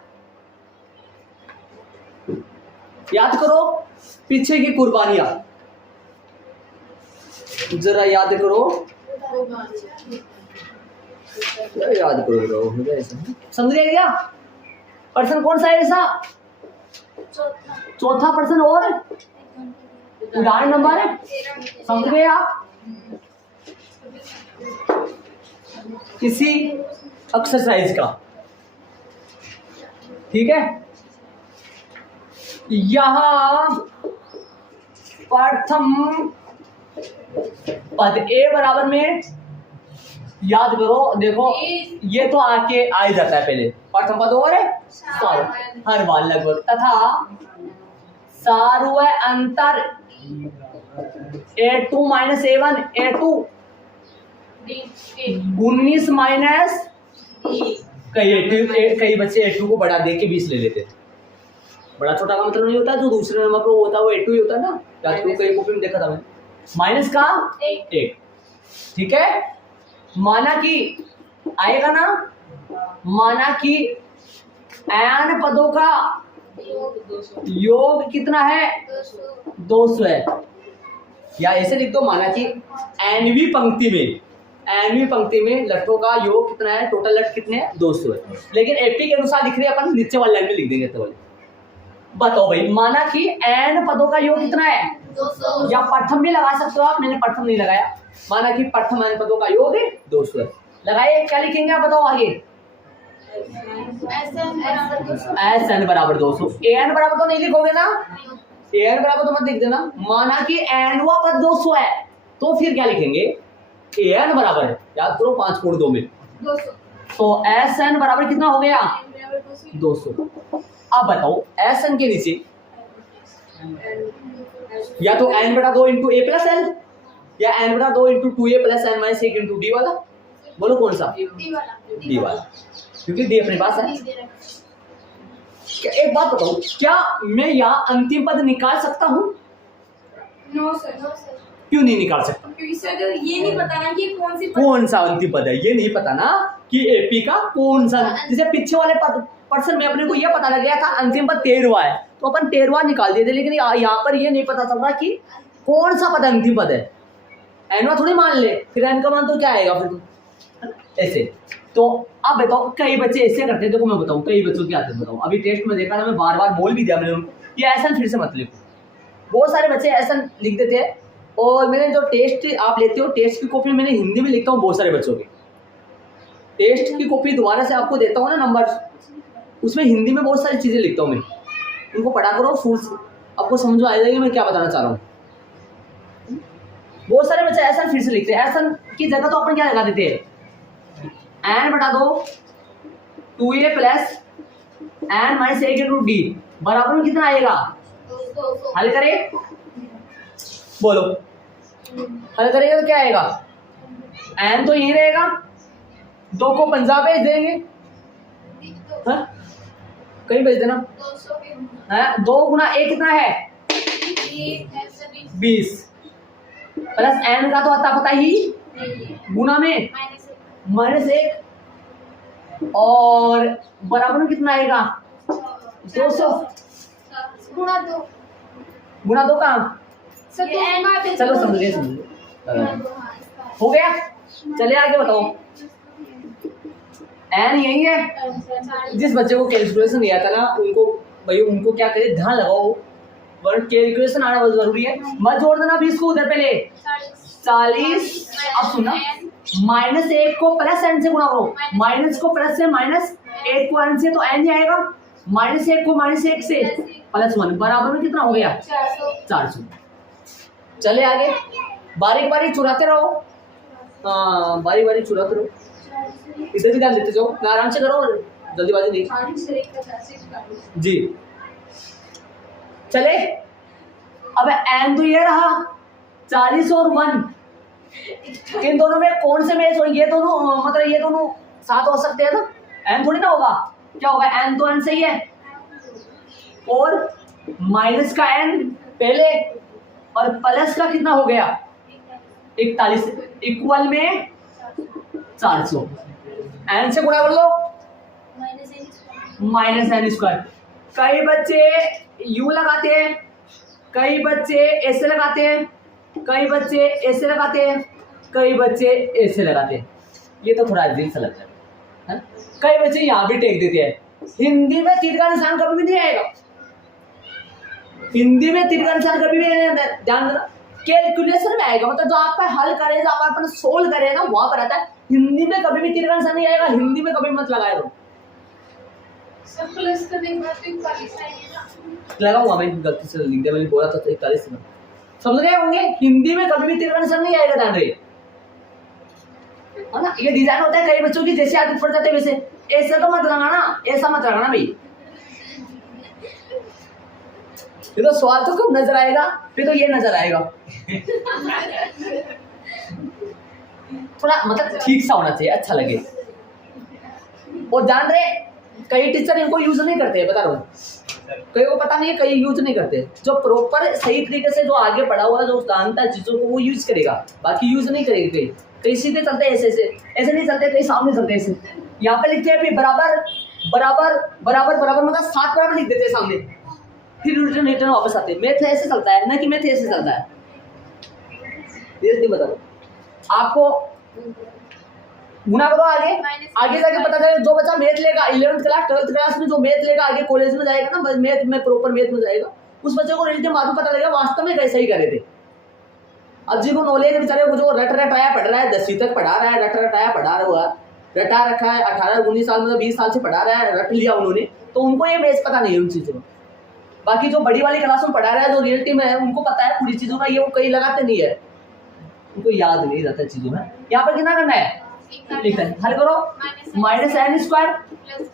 याद करो पीछे की कुर्बानियां, जरा याद करो, याद करो। समझ गए क्या? प्रश्न कौन सा है ऐसा? चौथा प्रश्न। और उदाहरण नंबर समझ गए आप? इसी एक्सरसाइज का, ठीक है। यहां प्रथम पद ए बराबर में, याद करो, देखो ये तो आके आ ही जाता है पहले। प्रथम पद और है हर बार लगभग, तथा सार्व अंतर A2 minus A1, A2 19 minus, कई बच्चे A2 को बढ़ा दे के 20 ले लेते। बड़ा छोटा का मतलब नहीं होता, जो दूसरे नंबर पर होता है वो A2 ही होता है ना। याद करो, कई कॉपी में देखा था मैंने। माइनस का 1, ठीक है। माना कि आएगा ना, माना कि n पदों का योग कितना है? 200 है। या ऐसे लिख दो, माना कि nवीं पंक्ति में लट्ठों का योग कितना है? टोटल लट्ठ कितने हैं? 200 है। लेकिन एपी के अनुसार लिख रहे हैं अपन, नीचे वाले लाइन में लिख देंगे तो वाले। बताओ भाई, माना कि n पदों का योग कितना है? 200। या प्रथम भी लगा सकते हो आप, मैंने प्रथम नहीं लगाया। माना कि प्रथम n पदों का योग है 200 है। लगाइए, क्या लिखेंगे आप बताओ आगे? Sn बराबर 200। An बराबर तो नहीं लिखोगे ना? An बराबर तो मत लिख देना। माना कि nवा पद 200 है, तो फिर क्या लिखेंगे? An बराबर है, याद करो 5 कोण 2 में 200। तो Sn बराबर कितना हो गया? 200। अब बताओ Sn के नीचे या तो n बटा 2 इंटू a प्लस एल, या n बटा 2 into 2a plus n minus 1 into D वाला। बोलो कौन सा? डी वाला, क्योंकि डी अपने पास है। एक बात बताओ, क्या मैं यहाँ अंतिम पद निकाल सकता हूँ? No sir. क्यों नहीं निकाल सकता? क्योंकि सर ये नहीं पता ना कि कौन सा अंतिम पद है। ये नहीं पता ना कि एपी का कौन सा। जैसे पीछे वाले पर्सन में अपने को यह पता लग गया था अंतिम पद 13वां है, तो अपन 13वां निकाल दिए थे। लेकिन यहाँ पर ये नहीं पता चल रहा कि कौन सा पद अंतिम पद है। एनवा थोड़ी मान ले, फिर एन का मान तो क्या आएगा फिर ऐसे। तो अब बताओ, कई बच्चे ऐसे करते हैं। देखो मैं बताऊं कई बच्चों की आदत बताऊं। अभी टेस्ट में देखा था, मैं बार बार बोल भी दिया मैंने उनको, ये ऐसा फिर से मत लिखो। बहुत सारे बच्चे ऐसा लिख देते हैं। और मैंने जो टेस्ट आप लेते हो, टेस्ट की कॉपी मैंने हिंदी में लिखता हूँ बहुत सारे बच्चों की। टेस्ट की कॉपी दोबारा से आपको देता हूँ ना नंबर, उसमें हिंदी में बहुत सारी चीज़ें लिखता हूँ मैं। उनको पढ़ा करो, फुल आपको समझ आ जाएगी मैं क्या बताना चाह रहा हूँ। बहुत सारे बच्चे ऐसा फिर से लिखते हैं। ऐसा की जगह तो अपन क्या लगा देते हैं? n बटा 2 2a plus n minus 1 into D बराबर में कितना आएगा? हल करें, बोलो हल करेगा तो क्या आएगा? n तो यही रहेगा, 2 को पंजाब भेज देंगे, कहीं भेज देना। 2 गुना 1 कितना है? 20 प्लस n का तो आता पता ही, गुना में -1 और बराबर में कितना आएगा? 200 गुणा 2 गुणा 2 कहाँ? सर तो n चलो समझ गए हो गया। चलिए आगे बताओ। एन यही है। जिस बच्चे को कैलकुलेशन नहीं आता ना उनको भाई उनको क्या करे, ध्यान लगाओ, वर्ड कैलकुलेशन आना बहुत जरूरी है। मत जोड़ देना 20 को उधर पहले 40। अब सुनना, -1 को प्लस एन से गुणा करो, माइनस को प्लस से, -8 को एन से, तो एन ही आएगा। -1 को -1 से +1 बराबर में कितना हो गया? 400। चले आगे, बारीक बारीक चुराते रहो। हाँ बारी बारी चुराते रहो, इधर भी ध्यान देते जाओ, आराम से करो, जल्दीबाजी नहीं जी। चले अब एन तो ये रहा 40 और 1, इन दोनों में कौन से मैच होंगे? ये दोनों मतलब ये दोनों साथ हो सकते हैं ना, एन थोड़ी ना होगा। क्या होगा? एन तो एन सही है, और माइनस का एन पहले और प्लस का कितना हो गया? 41 इक्वल में 400। एन से गुणा कर लो, -n²। कई बच्चे यू लगाते हैं, कई बच्चे ऐसे लगाते हैं, कई बच्चे ऐसे लगाते हैं, कई बच्चे ऐसे लगाते हैं। ये तो थोड़ा अजीब सा लगता है। कई बच्चे यहाँ भी टेक देते हैं। हिंदी में तीर का निशान कभी भी नहीं आएगा, हिंदी में तीर का निशान कभी भी नहीं, ध्यान देना। कैलकुलेशन में आएगा, मतलब जो आप हल करे, जो आप अपन सोल्व करे ना वहां पर आता है। हिंदी में कभी भी तीर का निशान नहीं आएगा, हिंदी में कभी मत लगाए दो। सर प्लस का देख बात 41 आएगा ना, लगाऊंगा मैं, गलती से लिख दिया, मैंने बोला था 41 में। समझ गए होंगे, हिंदी में कभी भी तीर का निशान नहीं आएगा, ध्यान रहे है ना। ये डिजाइन होता है कई बच्चों की, जैसे आदत पड़ जाते है वैसे। ऐसा तो मत लगाना, ऐसा मत लगाना भाई। ये तो सवाल तो कब नजर आएगा, फिर तो ये नजर आएगा। थोड़ा मतलब ठीक सा होना चाहिए, अच्छा लगे। और ध्यान रहे कई टीचर इनको यूज नहीं करते, बता रहा हूँ, कई को पता नहीं है, कई यूज नहीं करते। जो प्रॉपर सही तरीके से जो आगे पढ़ा हुआ जो जानता है चीजों को वो यूज करेगा, बाकी यूज नहीं करेगा। कई कई सीधे चलते हैं, ऐसे नहीं चलते, कई सामने चलते हैं ऐसे। यहाँ पे लिखते हैं बराबर बराबर बराबर बराबर, मतलब 7 बराबर लिख देते हैं सामने, फिर रिटर्न वापस आते हैं। मैथ ऐसे चलता है ना, कि मैथ ऐसे चलता है, ये बताओ आपको। गुना करो आगे, आगे जाके पता चले जो बच्चा मैथ लेगा 11th क्लास 12th क्लास में, जो मैथ लेगा आगे कॉलेज में जाएगा ना, मैथ में प्रॉपर मैथ में जाएगा, उस बच्चे को रिजल्ट मालूम पता लगेगा वास्तव में कैसे ही करे थे। अब जिनको नॉलेज बेचारे को जो रट रटाया पढ़ रहा है, 10वीं तक पढ़ा रहा है, रट रटाया पढ़ा रहा है, रटा रखा है 18-19 साल मतलब 20 साल से पढ़ा रहा है, रट लिया उन्होंने, तो उनको ये मैथ पता नहीं है उन चीजों में। बाकी जो बड़ी वाली क्लास में पढ़ा रहा है, जो रियलिटी में है, उनको पता है पूरी चीजों का, ये वो कहीं लगाते नहीं है, उनको याद नहीं रहता चीजों में। यहाँ पर कितना करना है, लिखना है, हल करो। -n²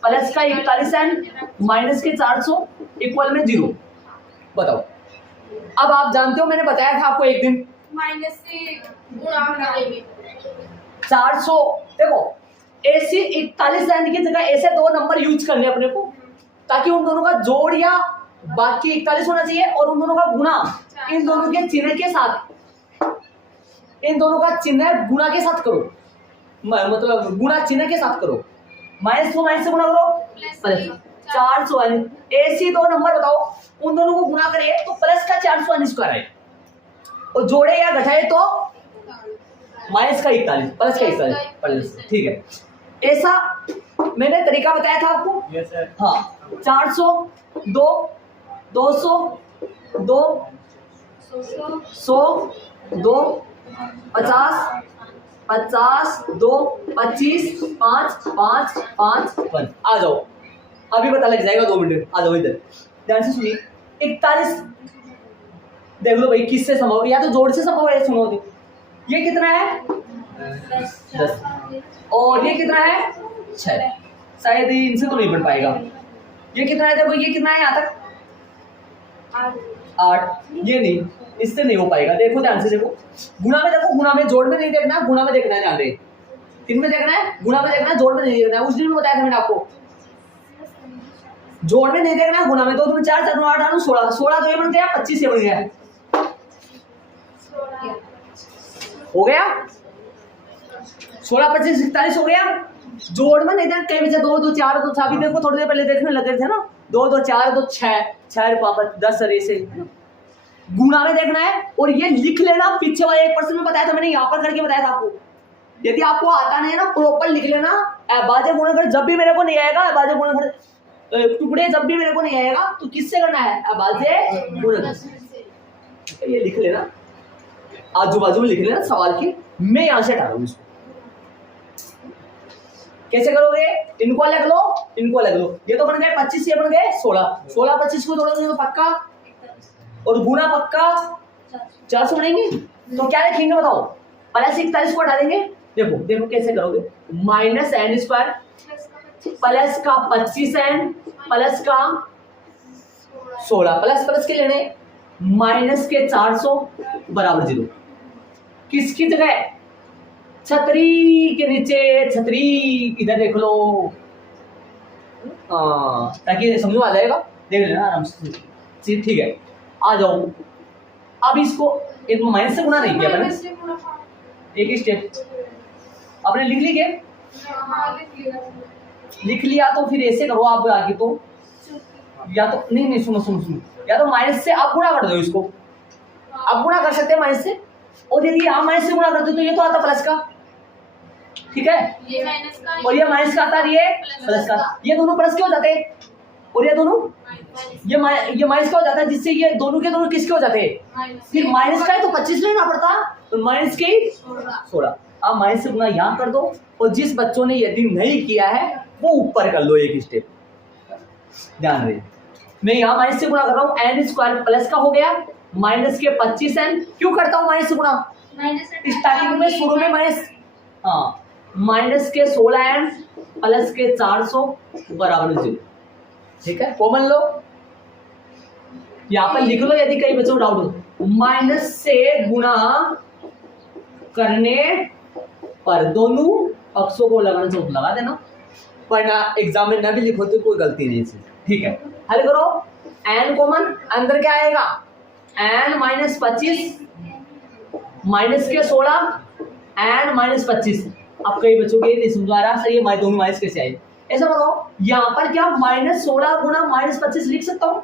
प्लस का 41n माइनस के 400 इक्वल में 0। बताओ, अब आप जानते हो मैंने बताया था आपको एक दिन, माइनस से गुणा करेंगे 400। देखो ऐसे 41n की जगह ऐसे 2 नंबर यूज करने अपने को, ताकि उन दोनों का जोड़ या बाकी 41 होना चाहिए, और उन दोनों का गुना इन दोनों के चिन्ह के साथ, इन दोनों का चिन्ह गुना के साथ करो, मतलब गुना चिन्ह के साथ करो। माइनस को माइनस से गुना करो, प्लस 400n। ऐसे 2 नंबर बताओ, उन दोनों को गुना करे तो प्लस का 400n² आए, और जोड़े या घटाए तो माइनस का 41 प्लस का 41 प्लस। ठीक है, ऐसा मैंने तरीका बताया था आपको। Yes sir. हाँ 400 2 200 2 100 2 50 50 2 25 5 5 5 1। आ जाओ, अभी पता लग जाएगा, 2 मिनट आ जाओ इधर, ध्यान से सुनिए। 41 देख लो भाई किससे संभव, या तो जोड़ से संभव है, सुनो तो। ये कितना है 10, और ये कितना है 6, शायद इनसे तो नहीं बन पाएगा। ये कितना है, देखो ये कितना है यहाँ तक 8, ये नहीं, इससे नहीं हो पाएगा। देखो ध्यान से देखो, गुणा में देखो, गुणा में, जोड़ में नहीं देखना, गुणा में देखना है। ध्यान दे, किन में देखना है, गुणा में देखना है, जोड़ में नहीं देखना है। उस दिन में बताया था मैंने आपको, जोड़ में नहीं देखना है, गुणा में। 2 2 4 4 8 8 16 16 तो ये बन गया, 25 ये बन गया, हो गया 16 25 41 हो गया। जोड़ में नहीं देखना, कई बच्चे 2 2 4 2 4 भी देखो, थोड़ी देर पहले देखने लगे थे ना, 2 2 4 2 6 6 पापा 10 ऐसे गुणा में देखना है। और ये लिख लेना, पीछे वाले 1% में बताया था मैंने, यहाँ पर करके बताया था आपको। यदि आपको आता नहीं है ना, प्रॉपर लिख लेना। अभाज्य गुणनखंड जब भी मेरे को नहीं आएगा, अभाज्य गुणनखंड टुकड़े जब भी मेरे को नहीं आएगा, तो किससे करना है? अभाज्य गुणनखंड। ये लिख लेना, आजू बाजू में लिख लेना सवाल की। मैं यहां से हटा रहा हूं इसको। कैसे करोगे? इनको अलग लो, इनको अलग लो। ये तो बन गए 25, ये बन गए 16। 16 25 को जोड़ोगे तो पक्का, और गुना पक्का 400 बनेंगे। तो क्या लिखेंगे बताओ? प्लस 41 को हटा देंगे। देखो देखो कैसे करोगे, माइनस n स्क्वायर प्लस का 25n प्लस का 16, प्लस प्लस के लेने, माइनस के 400 बराबर 0। किसकी जगह? छतरी के नीचे, छतरी इधर देख लो, ताकि समझ में आ जाएगा। देख लेना आराम से, ठीक है। आ जाओ, अब इसको एक माइनस से गुना नहीं किया मैंने, एक ही स्टेप आपने लिख ली क्या? लिख लिया तो फिर ऐसे करो आप आगे, तो या तो नहीं सुनो, या तो माइनस से आप गुणा कर दो इसको, आप गुणा कर सकते हैं माइनस से। और यदि यहाँ माइनस से गुणा करते तो ये तो आता प्लस का, ठीक है, ये माइनस का, और ये माइनस का आता, ये प्लस का। ये दोनों प्लस के हो जाते हैं, और ये दोनों ये माइनस का हो जाता है, जिससे ये दोनों के दोनों किसके हो जाते हैं? फिर माइनस का है तो 25 लेना पड़ता, तो माइनस के 16। आप माइनस से गुना यहाँ कर दो, और जिस बच्चों ने यदि नहीं किया है वो ऊपर कर लो एक स्टेप। ध्यान रहे, मैं यहाँ माइनस से गुणा कर रहा हूँ, एन स्क्वायर प्लस का हो गया, माइनस के 25n। क्यों करता हूँ माइनस से गुणा? स्टार्टिंग में शुरू में माइनस, हाँ, माइनस के 16n प्लस के 400 बराबर 0। ठीक है, कॉमन लो, यहाँ पर लिख लो यदि कई बच्चों को डाउट हो। माइनस से गुणा करने पर दोनों पक्षों को लगाना चाहिए, लगा देना, वरना एग्जाम में ना भी लिखो तो कोई गलती नहीं है। ठीक है, हल करो। n कॉमन, अंदर क्या आएगा? n माइनस 25 माइनस के 16 n माइनस 25। अब कई बच्चों के नहीं समझ आ रहा सर, ये दोनों माइनस कैसे आए? ऐसा बताओ, यहाँ पर क्या माइनस 16 गुना माइनस 25 लिख सकता हूँ?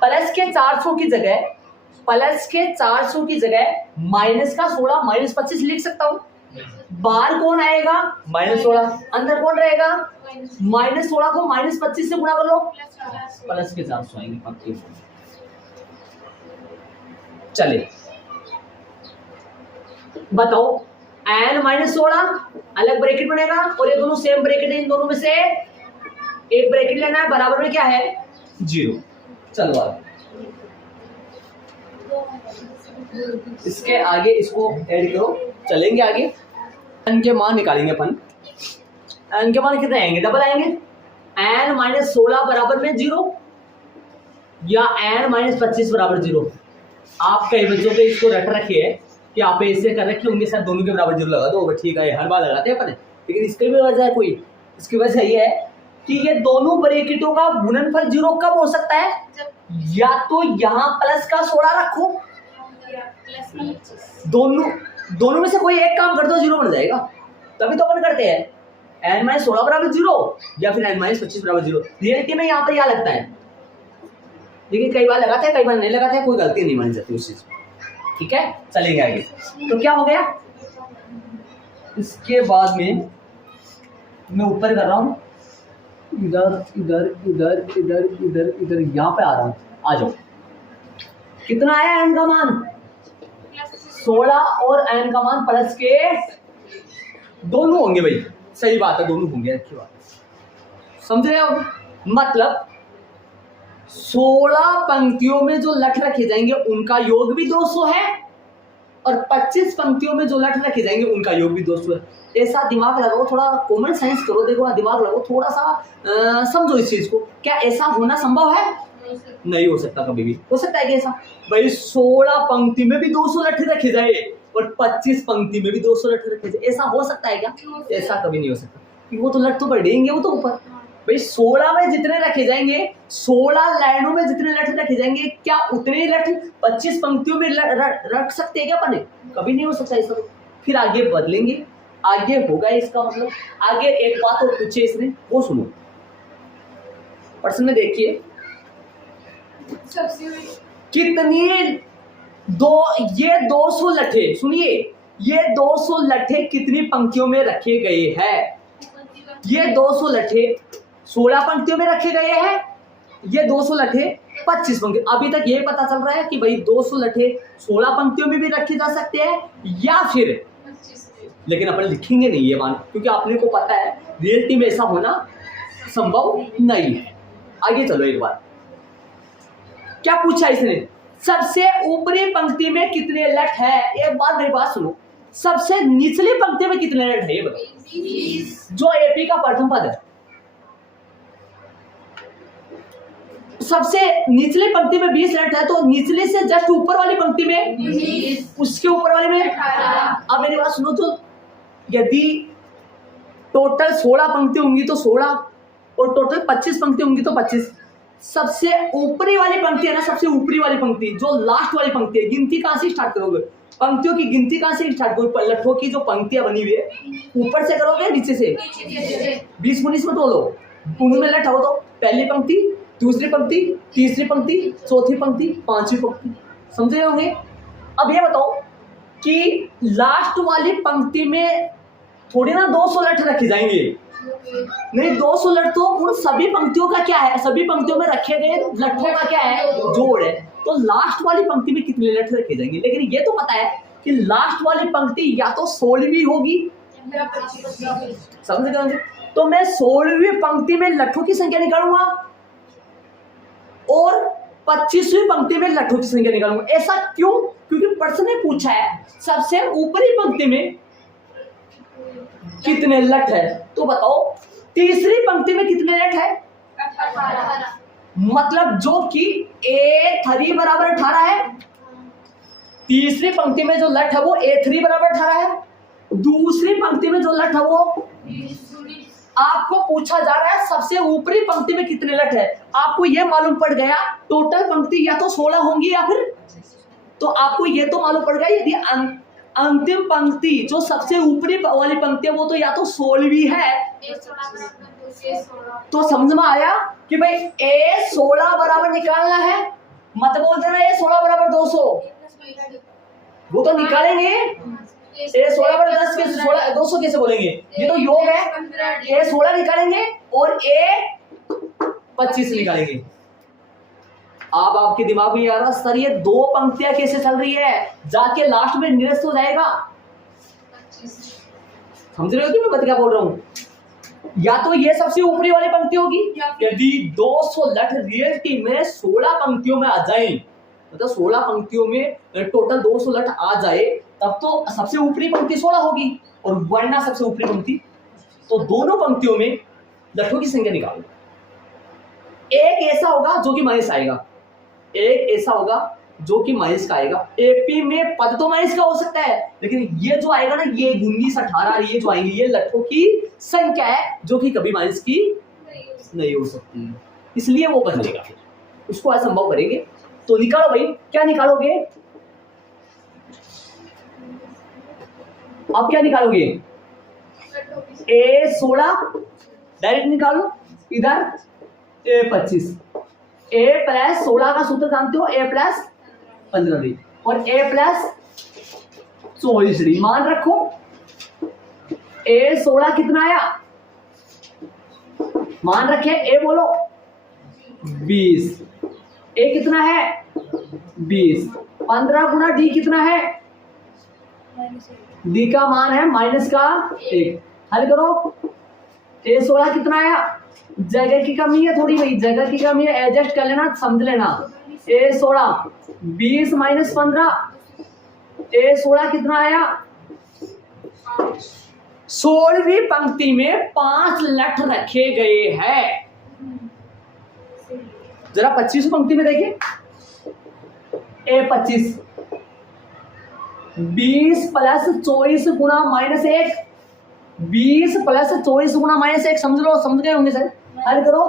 प्लस के 400 की जगह, प्लस के 400 की जगह माइनस का 16 माइनस 25 लिख सकता हूँ। बाहर कौन आएगा? माइनस 16। अंदर कौन रहेगा? माइनस 16 को माइनस 25 से गुणा कर लो, प्लस के 400 आएंगे पक्के। चलिए बताओ, n माइनस 16 अलग ब्रैकेट बनेगा, और ये दोनों सेम ब्रैकेट है, इन दोनों में से एक ब्रैकेट लेना है, बराबर में क्या है? 0। चलो आगे, इसके आगे इसको ऐड करो, चलेंगे आगे। n के मान निकालेंगे अपन। n के मान कितने आएंगे? डबल आएंगे। n माइनस 16 बराबर में 0 या n माइनस 25 बराबर 0। आप कई बच्चों पे इसको रट रखे है कि आप ऐसे कर रखे होंगे, सर दोनों के बराबर 0 लगा दो, ठीक है, हर बार लगाते हैं अपन, लेकिन इसकी भी वजह है कोई। इसकी वजह ये है कि ये दोनों ब्रैकेटों का गुणनफल 0 कब हो सकता है? या तो यहाँ प्लस का 16 रखो, दोनों में से कोई एक काम कर दो, 0 बन जाएगा। तभी तो अपन करते हैं n माइनस 16 बराबर 0 या फिर n माइनस 25 बराबर 0। रियलिटी में यहाँ पर यह लगता है, लेकिन कई बार लगाते हैं, कई बार नहीं लगाते हैं, कोई गलती नहीं मानी जाती उस चीज। ठीक है, चलेंगे आगे। तो क्या हो गया? इसके बाद में मैं ऊपर कर रहा हूँ, इधर इधर इधर इधर इधर इधर, यहाँ पे आ रहा हूँ। आ जाओ, कितना आया n का मान? 16 और n का मान प्लस के दोनों होंगे भाई, सही बात है, दोनों होंगे, अच्छी बात, समझ रहे हो? मतलब 16 पंक्तियों में जो लठ रखे जाएंगे उनका योग भी 200 है, और 25 पंक्तियों में जो लठ रखे जाएंगे उनका योग भी 200 है। ऐसा दिमाग लगाओ, थोड़ा कॉमन सेंस करो, देखो ना, दिमाग लगाओ, थोड़ा सा समझो इस चीज को। क्या ऐसा होना संभव है? नहीं हो सकता, कभी भी हो सकता है कि ऐसा भाई 16 पंक्ति में भी 200 लठ रखे जाए और 25 पंक्ति में भी 200 लठ रखे जाए, ऐसा हो सकता है क्या? ऐसा कभी नहीं हो सकता, क्योंकि वो तो लठ तो बढ़ेंगे, वो तो ऊपर भाई 16 में जितने रखे जाएंगे, 16 लाइनों में जितने लठ रखे जाएंगे, क्या उतने लठ 25 पंक्तियों में रख सकते हैं क्या अपने? कभी नहीं हो सकता ऐसा। फिर आगे बदलेंगे, आगे होगा इसका मतलब। आगे एक बात और पूछे इसने, वो सुनो। प्रश्न में देखिए सबसे कितनी ये 200 लट्ठे, सुनिए, ये 200 लट्ठे कितनी पंक्तियों में रखे गए हैं? ये 200 लट्ठे 16 पंक्तियों में रखे गए हैं, ये 200 लट्ठे 25 पंक्ति। अभी तक ये पता चल रहा है कि भाई 200 लट्ठे 16 पंक्तियों में भी रखे जा सकते हैं या फिर, लेकिन अपन लिखेंगे नहीं ये मान, क्योंकि आपने को पता है रियलिटी में ऐसा होना संभव नहीं है। आगे चलो एक बार, क्या पूछा इसने? सबसे ऊपरी पंक्ति में कितने लट है? एक बार मेरी बात सुनो, सबसे निचली पंक्ति में कितने लट है ये बताओ। जो एपी का प्रथम पद है, सबसे निचली पंक्ति में 20 लट है, तो निचले से जस्ट ऊपर वाली पंक्ति में 20, उसके ऊपर वाले में 18। अब मेरी बात सुनो, तो यदि टोटल 16 पंक्ति होंगी तो 16 और टोटल 25 पंक्ति होंगी तो 25। सबसे ऊपरी वाली पंक्ति है ना, सबसे ऊपरी वाली पंक्ति जो लास्ट वाली पंक्ति है, गिनती कहां से स्टार्ट करोगे? पंक्तियों की गिनती कहां से स्टार्ट करोगे? लट्ठों की जो पंक्तियां बनी हुई है ऊपर से करोगे नीचे से? 20-19 में तोलो, उनमें लट हो तो पहली पंक्ति, दूसरी पंक्ति, तीसरी पंक्ति, चौथी पंक्ति, पांचवी पंक्ति, समझे होंगे। अब ये बताओ कि लास्ट वाली पंक्ति में थोड़ी ना 200 लट रखे जाएंगे, नहीं, 200 लट तो उन सभी पंक्तियों का क्या है, सभी पंक्तियों में रखे गए लट्ठों का क्या है, जोड़ है। तो लास्ट वाली पंक्ति में कितने लट रखे जाएंगे? लेकिन ये तो पता है कि लास्ट वाली पंक्ति या तो 16वीं होगी, समझ गए? तो मैं 16वीं पंक्ति में लट्ठों की संख्या निकालूंगा और 25वीं पंक्ति में लट्ठों की संख्या निकालूंगा। ऐसा क्यों? क्योंकि प्रश्न ने पूछा है सबसे ऊपरी पंक्ति में कितने लट है, तो बताओ तीसरी पंक्ति में कितने लट है? 18। मतलब जो कि A3 बराबर 18 है, तीसरी पंक्ति में जो लट है वो A3 बराबर 18 है, दूसरी पंक्ति में जो लट है वो, आपको पूछा जा रहा है सबसे ऊपरी पंक्ति में कितने लट है। आपको ये मालूम पड़ गया टोटल पंक्ति या तो 16 होंगी या फिर, तो आपको ये तो मालूम पड़ गया यदि अंतिम पंक्ति जो सबसे ऊपरी वाली पंक्ति है वो तो या तो 16वीं है, तो समझ में आया कि भाई A16 बराबर निकालना है, मत बोल देना A16 बराबर 200, वो तो निकालेंगे। A16 बराबर 10 कैसे, 16 200 कैसे बोलेंगे? ये तो योग है। A16 निकालेंगे और A25 निकालेंगे। अब आपके दिमाग में आ रहा सर ये दो पंक्तियां कैसे चल रही है, जाके लास्ट में निरस्त हो जाएगा। समझ रहे हो कि मैं बता क्या बोल रहा हूं? या तो ये सबसे ऊपरी वाली पंक्ति होगी, यदि 200 लट रियलिटी में 16 पंक्तियों में आ जाए, मतलब 16 पंक्तियों में टोटल 200 लट आ जाए, तब तो सबसे ऊपरी पंक्ति 16 होगी और वरना सबसे ऊपरी पंक्ति, तो दोनों पंक्तियों में लट्ठों की संख्या निकालो। एक ऐसा होगा जो कि माइनस आएगा, एक ऐसा होगा जो कि माइनस का आएगा। एपी में पद तो माइनस का हो सकता है, लेकिन ये जो आएगा ना, ये 19, 18 ये जो आएंगे, ये लट्ठों की संख्या है जो कि कभी माइनस की नहीं हो सकती, इसलिए वो बदलेगा। फिर उसको असंभव करेंगे। तो निकालो भाई, क्या निकालोगे? आप क्या निकालोगे? A16 डायरेक्ट निकालो, इधर A25। A प्लस 16 का सूत्र जानते हो, A प्लस 15 और A प्लस 24। मान रखो A16 कितना आया, मान रखे A बोलो 20, A कितना है 20, 15 गुना D कितना है, D का मान है माइनस का 1। हल करो, A16 कितना आया, जगह की कमी है थोड़ी भाई, जगह की कमी है, एडजस्ट कर लेना, समझ लेना। A16 20 माइनस 15, A16 कितना आया, 16वीं पंक्ति में 5 लट रखे गए हैं। जरा 25वीं पंक्ति में देखिए, A25 20 प्लस 24 गुना माइनस 1, 20 प्लस 24 गुना माइनस 1, समझ लो, समझ गए होंगे सर। हल करो,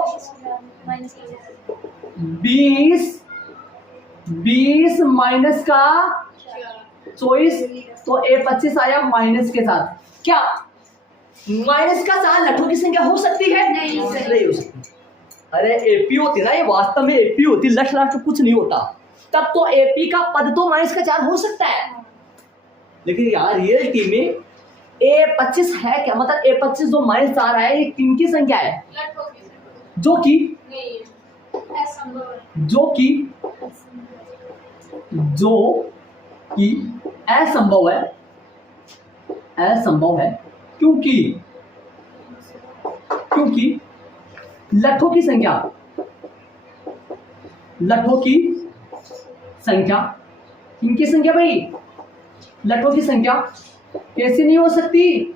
20 माइनस का 24, तो A25 आया माइनस के साथ। क्या माइनस का साथ लट्ठों की संख्या हो सकती है? नहीं हो सकती। अरे एपी होती ना, ये वास्तव में एपी होती, लट लास्ट कुछ नहीं होता, तब तो एपी का पद तो माइनस का 4 हो सकता है। लेकिन यार रियलिटी में A25 है क्या, मतलब A25 जो माइनस 4 है ये किनकी संख्या है, लट होगी सर। जो कि नहीं है, असंभव है। जो कि असंभव है, असंभव है। क्योंकि लठों की संख्या किनकी संख्या भाई, लठों की संख्या कैसे नहीं हो सकती,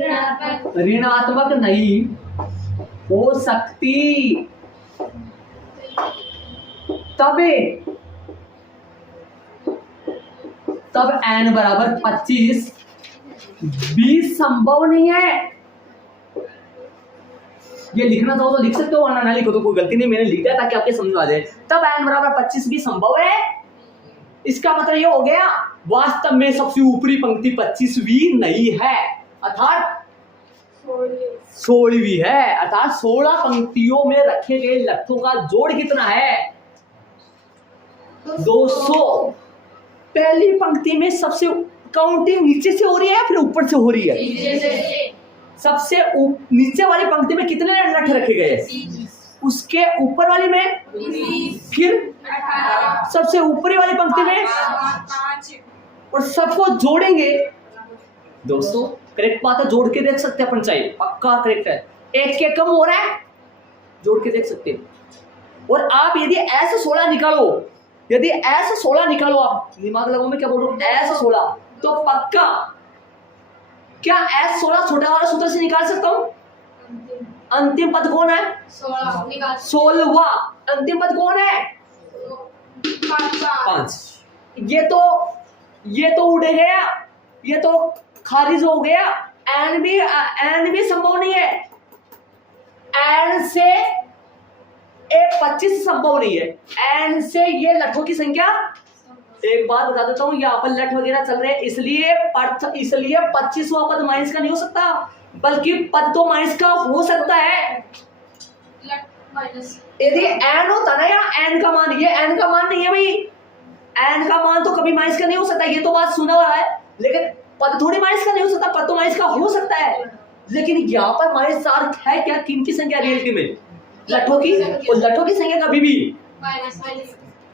ऋणात्मक। ऋणात्मक नहीं हो सकती। तब n बराबर 25 20 संभव नहीं है। ये लिखना चाहो तो लिख सकते हो, वरना ना लिखो तो कोई गलती नहीं, मैंने लिख दिया ताकि आपके समझ आ जाए। तब n बराबर 25 भी संभव है। इसका मतलब ये हो गया वास्तव में सबसे ऊपरी पंक्ति 25वीं नहीं है, अर्थात 16वीं है। अर्थात 16 पंक्तियों में रखे गए लट्ठों का जोड़ कितना है, 200। पहली पंक्ति में सबसे काउंटिंग नीचे से हो रही है फिर ऊपर से हो रही है। सबसे नीचे वाली पंक्ति में कितने लट्ठ रखे गए, उसके ऊपर वाली में, फिर सबसे ऊपरी वाली पंक्ति में, और सबको जोड़ेंगे 200। करेक्ट बात है, जोड़ के देख सकते हैं अपन, चाहिए पक्का करेक्ट है। एक के कम हो रहा है, जोड़ के देख सकते हैं। और आप यदि ऐसे 16 निकालो, यदि ऐसे 16 निकालो, आप दिमाग लगाओ मैं क्या बोल रहा हूं, ऐसे 16 तो पक्का क्या ऐसे 16 छोटा वाला सूत्र से निकाल सकता हूं। अंतिम पद कौन है, 16वां। अंतिम पद कौन है, 5। ये तो उड़ गया, ये तो खारिज हो गया। एन भी संभव नहीं है, एन से A25 संभव नहीं है, एन से ये लट्ठों की संख्या। एक बात बता देता हूँ, यहाँ पर लट वगैरह चल रहे हैं, इसलिए 25वां पद माइनस का नहीं हो सकता, बल्कि पद तो माइनस का हो सकता है। यदि एन होता ना, या एन का मान, ये एन का मान नहीं है भाई, एन का मान तो कभी माइनस का नहीं हो सकता, ये तो बात सुना हुआ है। लेकिन पद थोड़ी माइनस का नहीं हो सकता, पद तो माइनस का हो सकता है। लेकिन यहाँ पर माइनस 4 है क्या, किनकी संख्या रियलिटी में, लट्ठों की, और लट्ठों की संख्या कभी भी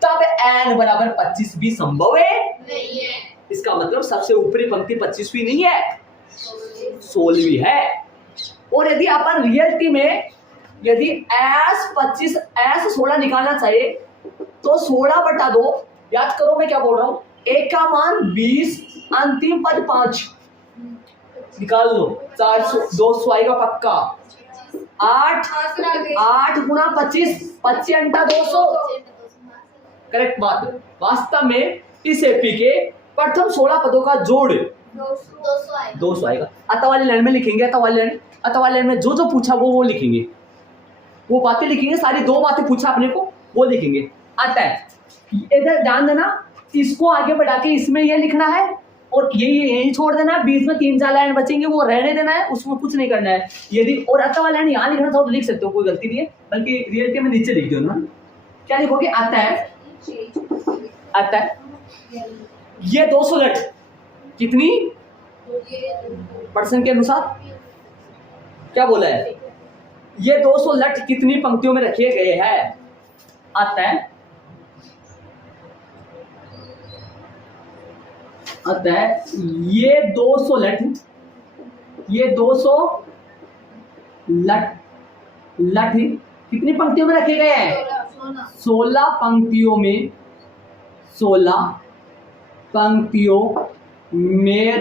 तब n बराबर 25 भी संभव है। इसका मतलब सबसे ऊपरी पंक्ति 25वीं नहीं है, 16वीं है। और यदि अपन रियलिटी में यदि S25 S16 निकालना चाहिए तो 16/2, याद करो मैं क्या बोल रहा हूं, एक का मान 20, अंतिम पद 5 निकाल लो, 400 200 आएगा पक्का। 8 गुणा 25, 25 × 200। करेक्ट बात है। वास्तव में इस एपी के प्रथम 16 पदों का जोड़ 200 आएगा। अतः वाली लाइन में लिखेंगे, अतः वाली लाइन में जो पूछा वो लिखेंगे, वो बातें लिखेंगे, सारी 2 बातें पूछा अपने को वो लिखेंगे। अतः इधर ध्यान देना, इसको आगे बढ़ा के इसमें ये लिखना है, और यही छोड़ देना है, बीच में 3-4 लाइन बचेंगे वो रहने देना है, उसमें कुछ नहीं करना है। यदि और अतः वाली लाइन यहाँ लिखना था तो लिख सकते हो, कोई गलती नहीं है, बल्कि रियलिटी में नीचे लिख दो ना। क्या लिखोगे, अतः ये 200 लट कितनी परसेंट के अनुसार, क्या बोला है, ये 200 लट कितनी पंक्तियों में रखे गए हैं। अतः ये 200 लट कितनी पंक्तियों में रखे गए हैं, 16 पंक्तियों में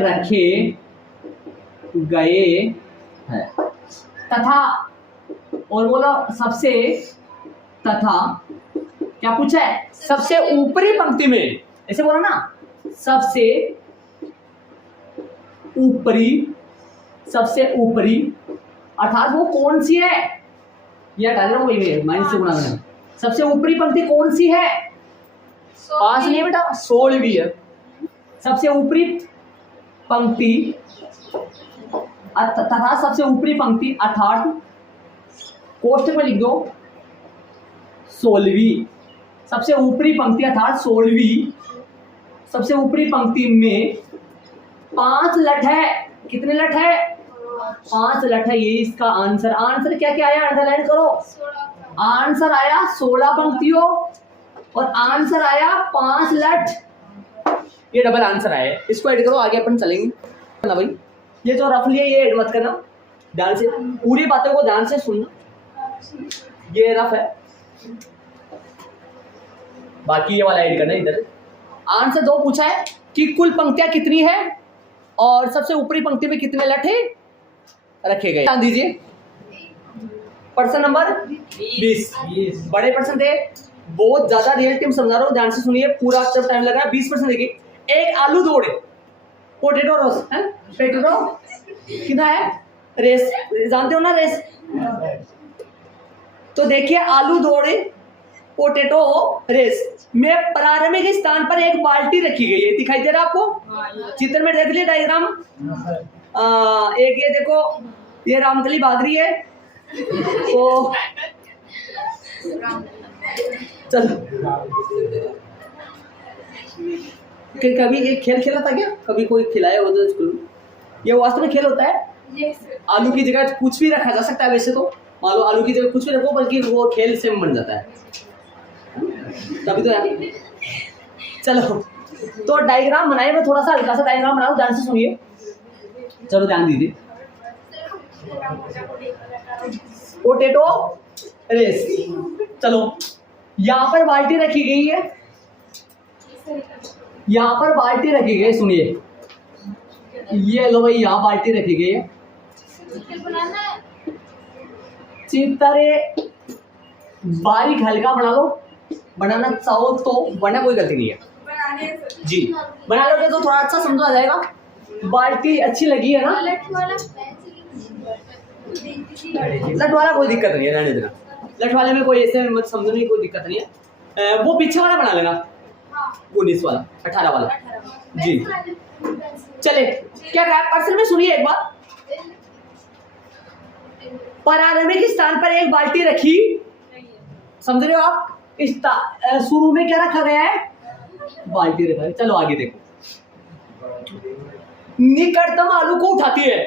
रखे गए हैं। तथा, और बोलो सबसे, तथा क्या पूछा है, सबसे ऊपरी पंक्ति में, ऐसे बोलो ना, सबसे ऊपरी अर्थात वो कौन सी है, यह हटा देना, वही माइनस से गुणा करना। सबसे ऊपरी पंक्ति कौन सी है, 5 नहीं बेटा, 16वीं है। सबसे ऊपरी पंक्ति तथा सबसे ऊपरी पंक्ति अर्थात कोष्टक में लिख दो 16वीं, सबसे ऊपरी पंक्ति अर्थात 16वीं सबसे ऊपरी पंक्ति में 5 लठ है। कितने लठ है? 5 लठ है। ये इसका आंसर। आंसर क्या क्या आया? अंडरलाइन करो। आंसर आया 16 पंक्तियों और आंसर आया 5 लठ। ये डबल आंसर आया। इसको ऐड करो, आगे अपन चलेंगे ना भाई। ये जो रफली है ये ऐड मत करना, ध्यान से पूरी बातों को ध्यान से सुनना। ये रफ है, बाकी ये वाला ऐड करना इधर। आंसर 2 पूछा है कि कुल पंक्तियां कितनी है और सबसे ऊपरी पंक्ति में कितने लठ रखे गए। ध्यान दीजिए, पर्सन नंबर 20 बड़े पर्सन थे। बहुत ज्यादा रियलिटी में समझा रहा हूँ, ध्यान से सुनिए, पूरा जब टाइम लगा 20% देखिए। एक आलू दौड़े, पोटेटो रोस है, पोटेटो कितना है? रेस, जानते हो ना रेस। तो देखिए आलू दौड़े पोटेटो रेस में प्रारंभिक स्थान पर एक बाल्टी रखी गई है। दिखाई दे रहा आपको? चित्र में देख लिया डायग्राम। एक ये देखो, ये रामकली भाग रही है। तो चलो, कभी एक खेल खेला था क्या? कभी कोई खिलाया हो तो स्कूल में? ये वास्तव में खेल होता है। आलू की जगह कुछ भी रखा जा सकता है। वैसे तो मान लो आलू की जगह कुछ भी रखो, बल्कि वो खेल सेम बन जाता है। तभी तो यार। चलो, तो डायग्राम बनाए। मैं थोड़ा सा हल्का सा डायग्राम बनाऊं, ध्यान से सुनिए। चलो ध्यान दीजिए। Potato race. चलो, यहाँ पर बाल्टी रखी गई है, यहाँ पर बाल्टी रखी गई है। सुनिए, ये लो भाई, यहाँ बाल्टी रखी गई है। चित्तरे बारीक हल्का बना लो, बनाना चाहो तो, वरना कोई गलती नहीं है जी। बना लोगे तो थोड़ा अच्छा समझा जाएगा। बाल्टी अच्छी लगी है ना? लट वाला कोई दिक्कत नहीं है, रहने देना। लट वाले में कोई ऐसे मत समझो, नहीं कोई दिक्कत नहीं है। वो पीछे वाला बना लेना, 19 वाला, 18 वाला जी। चले, क्या कहा पर्सन में? सुनिए एक बात। प्रारंभिक स्थान पर एक बाल्टी रखी, समझ रहे हो आप? शुरू में क्या रखा गया है? बाल्टी रखा है। चलो आगे देखो। निकटतम आलू को उठाती है।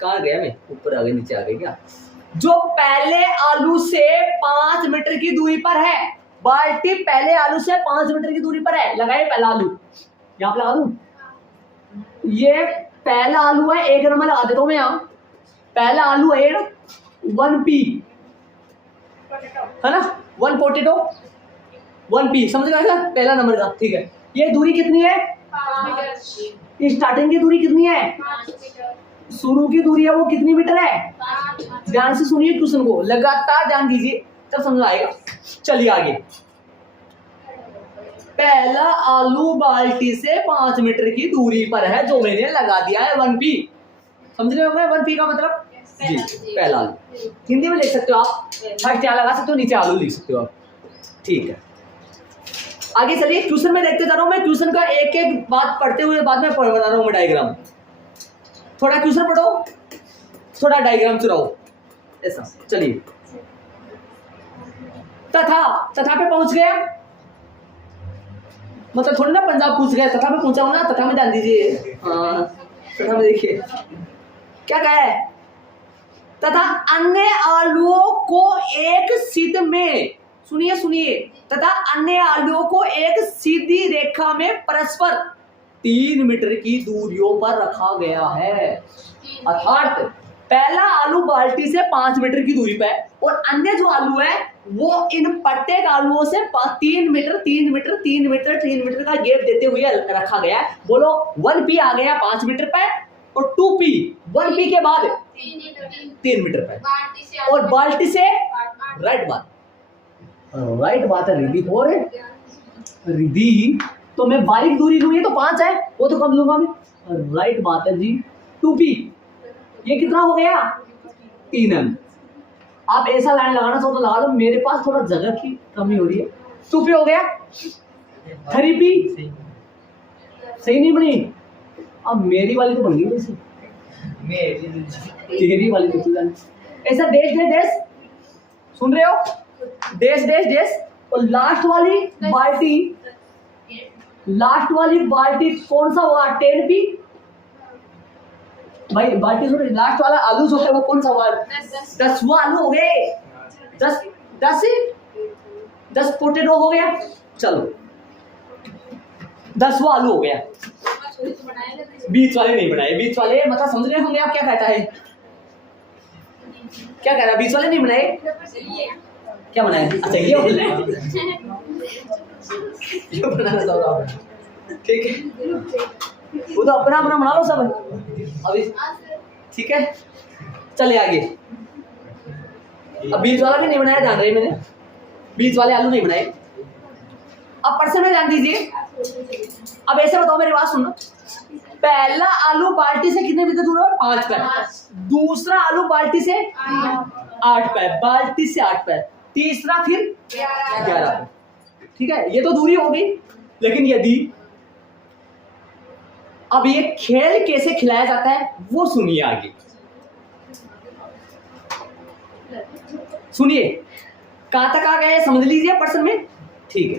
कहाँ गया मैं? ऊपर आ गया, नीचे आ गया क्या? जो पहले आलू से 5 मीटर की दूरी पर है। बाल्टी पहले आलू से 5 मीटर की दूरी पर है। लगाए पहला आलू, यहाँ पे लगा दूं। ये पहला आलू है, 1 नंबर लगा देता हूं मैं यहाँ। पहला आलू है 1P, है ना? 1 पोटेटो 1P, समझ गए? पहला नंबर का, ठीक है। ये दूरी कितनी है? 5 स्टार्टिंग की दूरी कितनी है? 5 मीटर। शुरू की दूरी है वो कितनी मीटर है? 5। ध्यान से सुनिए क्वेश्चन को, लगातार ध्यान दीजिए, तब समझ आएगा। चलिए आगे। पहला आलू बाल्टी से 5 मीटर की दूरी पर है, जो मैंने लगा दिया है 1P। समझ रहे हो 1P का मतलब? जी, पहला आलू। हिंदी में लिख सकते हो आप, फर्स्ट यहाँ लगा सकते हो, नीचे आलू लिख सकते हो आप, ठीक है। आगे चलिए, ट्यूशन में देखते जा रहा हूँ मैं। ट्यूशन का एक एक बात पढ़ते हुए बाद में बना रहा हूँ मैं डायग्राम। थोड़ा ट्यूशन पढ़ो, थोड़ा डायग्राम चुराओ, ऐसा। चलिए, तथा पे पहुंच गया, मतलब थोड़ी ना पंजाब पूछ गया, तथा पे पहुंचा हूं ना। तथा में ध्यान दीजिए। हाँ, तथा में देखिए क्या कहा है? तथा अन्य आलुओं को एक सीध में, सुनिए, तथा अन्य आलुओं को एक सीधी रेखा में परस्पर 3 मीटर की दूरियों पर रखा गया है। अर्थात पहला आलू बाल्टी से 5 मीटर की दूरी पर है और अन्य जो आलू है वो इन प्रत्येक आलुओं से 3 मीटर का गैप देते हुए रखा गया है। बोलो 1P आ गया 5 मीटर पर और 2P 1P के बाद 3 मीटर पर और बाल्टी से राइट बात है रिद्धि। और रिद्धि तो मैं बारीक दूरी लूँ, ये तो 5 है, वो तो कम लूंगा मैं। राइट बात है जी। 2P ये कितना हो गया? 3M। आप ऐसा लाइन लगाना चाहो तो लगा लो, मेरे पास थोड़ा जगह की कमी हो रही है। 2P हो गया। 3P सही नहीं बनी? अब मेरी वाली तो बन गई वैसे, तेरी वाली तो ऐसा देश सुन रहे हो, डैश डैश डैश, और लास्ट वाली बाल्टी कौन सा हुआ, 10p भाई, बाल्टी सुन, लास्ट वाला आलू जो है वो कौन सा हुआ, 10वां आलू हो गए, 10 पोटैटो हो गया, चलो 10वां आलू हो गया। बीच वाले नहीं बनाए, बीच वाले मतलब समझ रहे होंगे आप क्या कहता है, क्या कह रहा है, बीच वाले नहीं बनाए, क्या बनाए, अच्छा ये बनाना चाह रहा हूँ, ठीक है, वो तो अपना अपना बना लो सब अभी, ठीक है, चले आगे। अब बीच वाला भी नहीं बनाया, जान रहे मैंने, बीच वाले आलू नहीं बनाए। अब पर्सन में ध्यान दीजिए, अब ऐसे बताओ, मेरी बात सुनो, पहला आलू बाल्टी से कितने मीटर दूर है, 5 पैर, दूसरा आलू बाल्टी से 8 पैर, बाल्टी से 8 पैर, तीसरा फिर 11 पैर, ठीक है, ये तो दूरी होगी। लेकिन यदि अब ये खेल कैसे खिलाया जाता है वो सुनिए आगे, सुनिए कहां तक आ गए समझ लीजिए पर्सन में, ठीक है।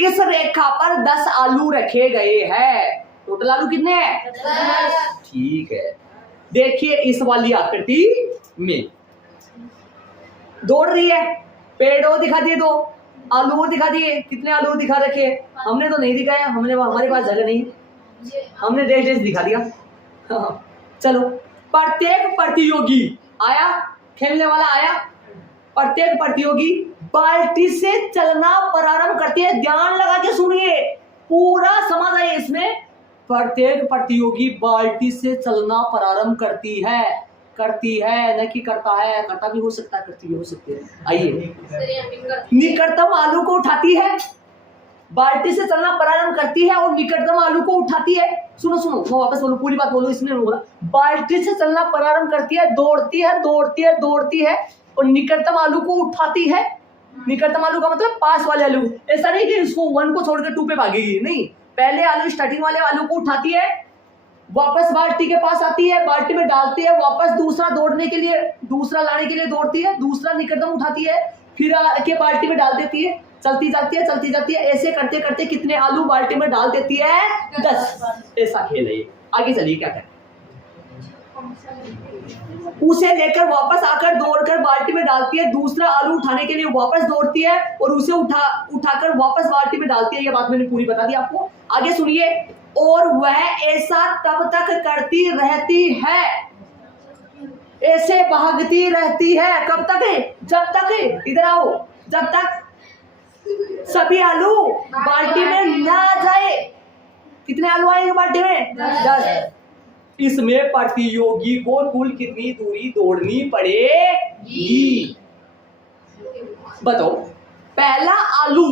इस रेखा पर 10 आलू रखे गए हैं, टोटल आलू कितने हैं, 10, ठीक है। देखिए इस वाली आकृति में दौड़ रही है, पेड़ और दिखा दिए, 2 आलू और दिखा दिए, कितने आलू दिखा रखे, हमने तो नहीं दिखाया, हमारे पास जगह नहीं, हमने डैश डैश दिखा दिया। चलो, प्रत्येक प्रतियोगी आया, खेलने वाला आया, प्रत्येक प्रतियोगी बाल्टी से चलना प्रारंभ करती है, ध्यान लगा के सुनिए, पूरा समझ आए इसमें। प्रत्येक प्रतियोगी बाल्टी से चलना प्रारंभ करती है, न कि करता है, करता भी हो सकता है, करती भी हो सकती है। आइए, निकटतम आलू को उठाती है, बाल्टी से चलना प्रारंभ करती है और निकटतम आलू को उठाती है। सुनो मैं वापस बोलूं, पूरी बात बोलो, इसमें बोला, बाल्टी से चलना प्रारंभ करती है, दौड़ती है और निकटतम आलू को उठाती है। निकटतम आलू का मतलब पास वाले आलू, ऐसा नहीं कि इसको 1 को छोड़कर 2 पे भागेगी, नहीं, पहले आलू, स्टार्टिंग वाले आलू को उठाती है, वापस बाल्टी के पास आती है, बाल्टी में डालती है, वापस दूसरा लाने के लिए दौड़ती है, दूसरा निकटतम उठाती है, फिर आके बाल्टी में डाल देती है, चलती जाती है, ऐसे करते करते कितने आलू बाल्टी में डाल देती है, 10। ऐसा खेल है ये। आगे चलिए क्या करें, उसे लेकर वापस आकर दौड़कर बाल्टी में डालती है, दूसरा आलू उठाने के लिए वापस दौड़ती है और उसे उठाकर वापस बाल्टी में डालती है। ये बात मैंने पूरी बता दी आपको, आगे सुनिए। और वह ऐसा तब तक करती रहती है, ऐसे भागती रहती है, कब तक है, जब तक, इधर आओ, जब तक सभी आलू बाल्टी में ना जाए। कितने आलू आएंगे बाल्टी में, 10। इसमें प्रतियोगी को कुल कितनी दूरी दौड़नी पड़ेगी, बताओ। पहला आलू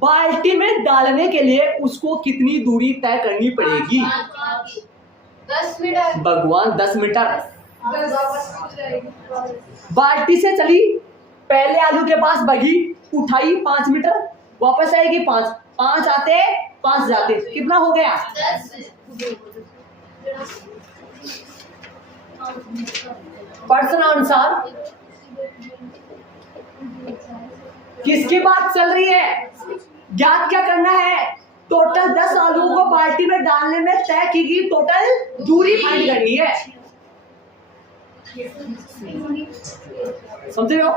बाल्टी में डालने के लिए उसको कितनी दूरी तय करनी पड़ेगी, 10 मीटर, भगवान 10 मीटर। बाल्टी से चली, पहले आलू के पास भागी, उठाई 5 मीटर, वापस आएगी 5 आते 5 जाते, कितना हो गया, 10। पर्सन अनुसार किसकी बात चल रही है, ज्ञात क्या करना है, टोटल 10 आलू को बाल्टी में डालने में तय की गई टोटल दूरी फाइंड करनी है, समझ रहे हो।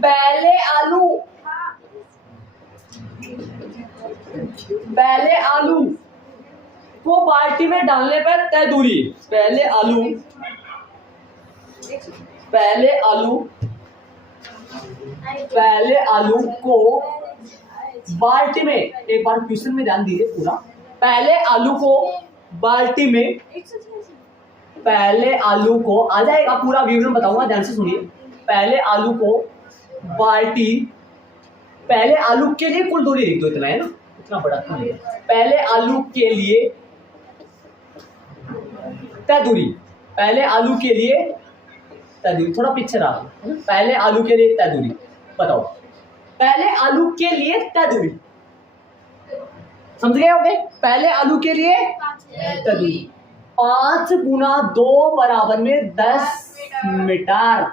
पहले आलू को बाल्टी में डालने पर तय दूरी, पहले आलू को बाल्टी में, एक बार क्वेश्चन में ध्यान दीजिए पूरा, पहले आलू को बाल्टी में, पहले आलू को, आ जाएगा पूरा विवरण बताऊंगा, ध्यान से सुनिए। पहले आलू को बाल्टी, पहले आलू के लिए कुल दूरी लिख दो, इतना है ना, इतना बड़ा था। पहले आलू के लिए तय दूरी, पहले आलू के लिए तय दूरी, थोड़ा पीछे रहा, पहले आलू के लिए तय दूरी, बताओ, पहले आलू के लिए तय दूरी, समझ गए होंगे। पहले आलू के लिए तय दूरी 5 गुना 2 बराबर में 10 मीटर,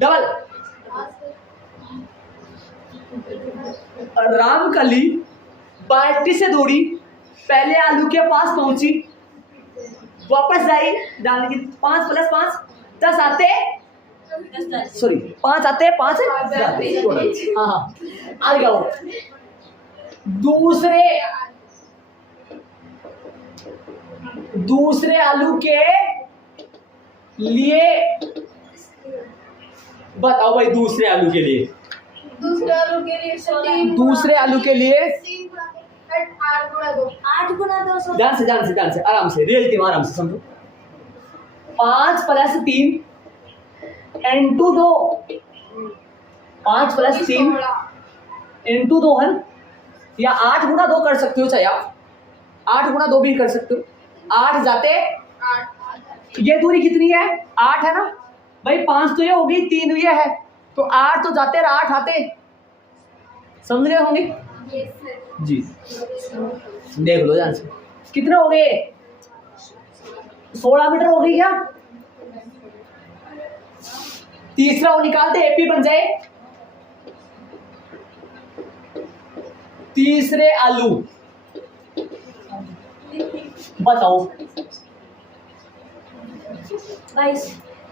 डबल। रामकली बाल्टी से दौड़ी, पहले आलू के पास पहुंची, वापस आई, डालने की 5 + 5 10 आते, सॉरी 5 आते 5 जाते। हाँ हाँ आगे आओ। दूसरे आलू के लिए बताओ भाई, दूसरे आलू के लिए दूसरे आलू के लिए 3 दूसरे आलू के लिए 8 गुणा 2 ध्यान से आराम से, रियलिटी में आराम से समझो। 5 + 3 × 2, 5 + 3 × 2 है, या 8 गुणा 2 कर सकते हो, चाहे आप 8 गुणा 2 भी कर सकते हो। 8 जाते, 8 ये दूरी कितनी है 8 है ना भाई, 5 तो ये हो गई, 3 ये है, तो 8 तो जाते और 8 आते, समझ रहे होंगे जी। देख लो ध्यान से, कितने हो गए 16 मीटर हो गई क्या। तीसरा वो निकालते, एपी बन जाए। तीसरे आलू बताओ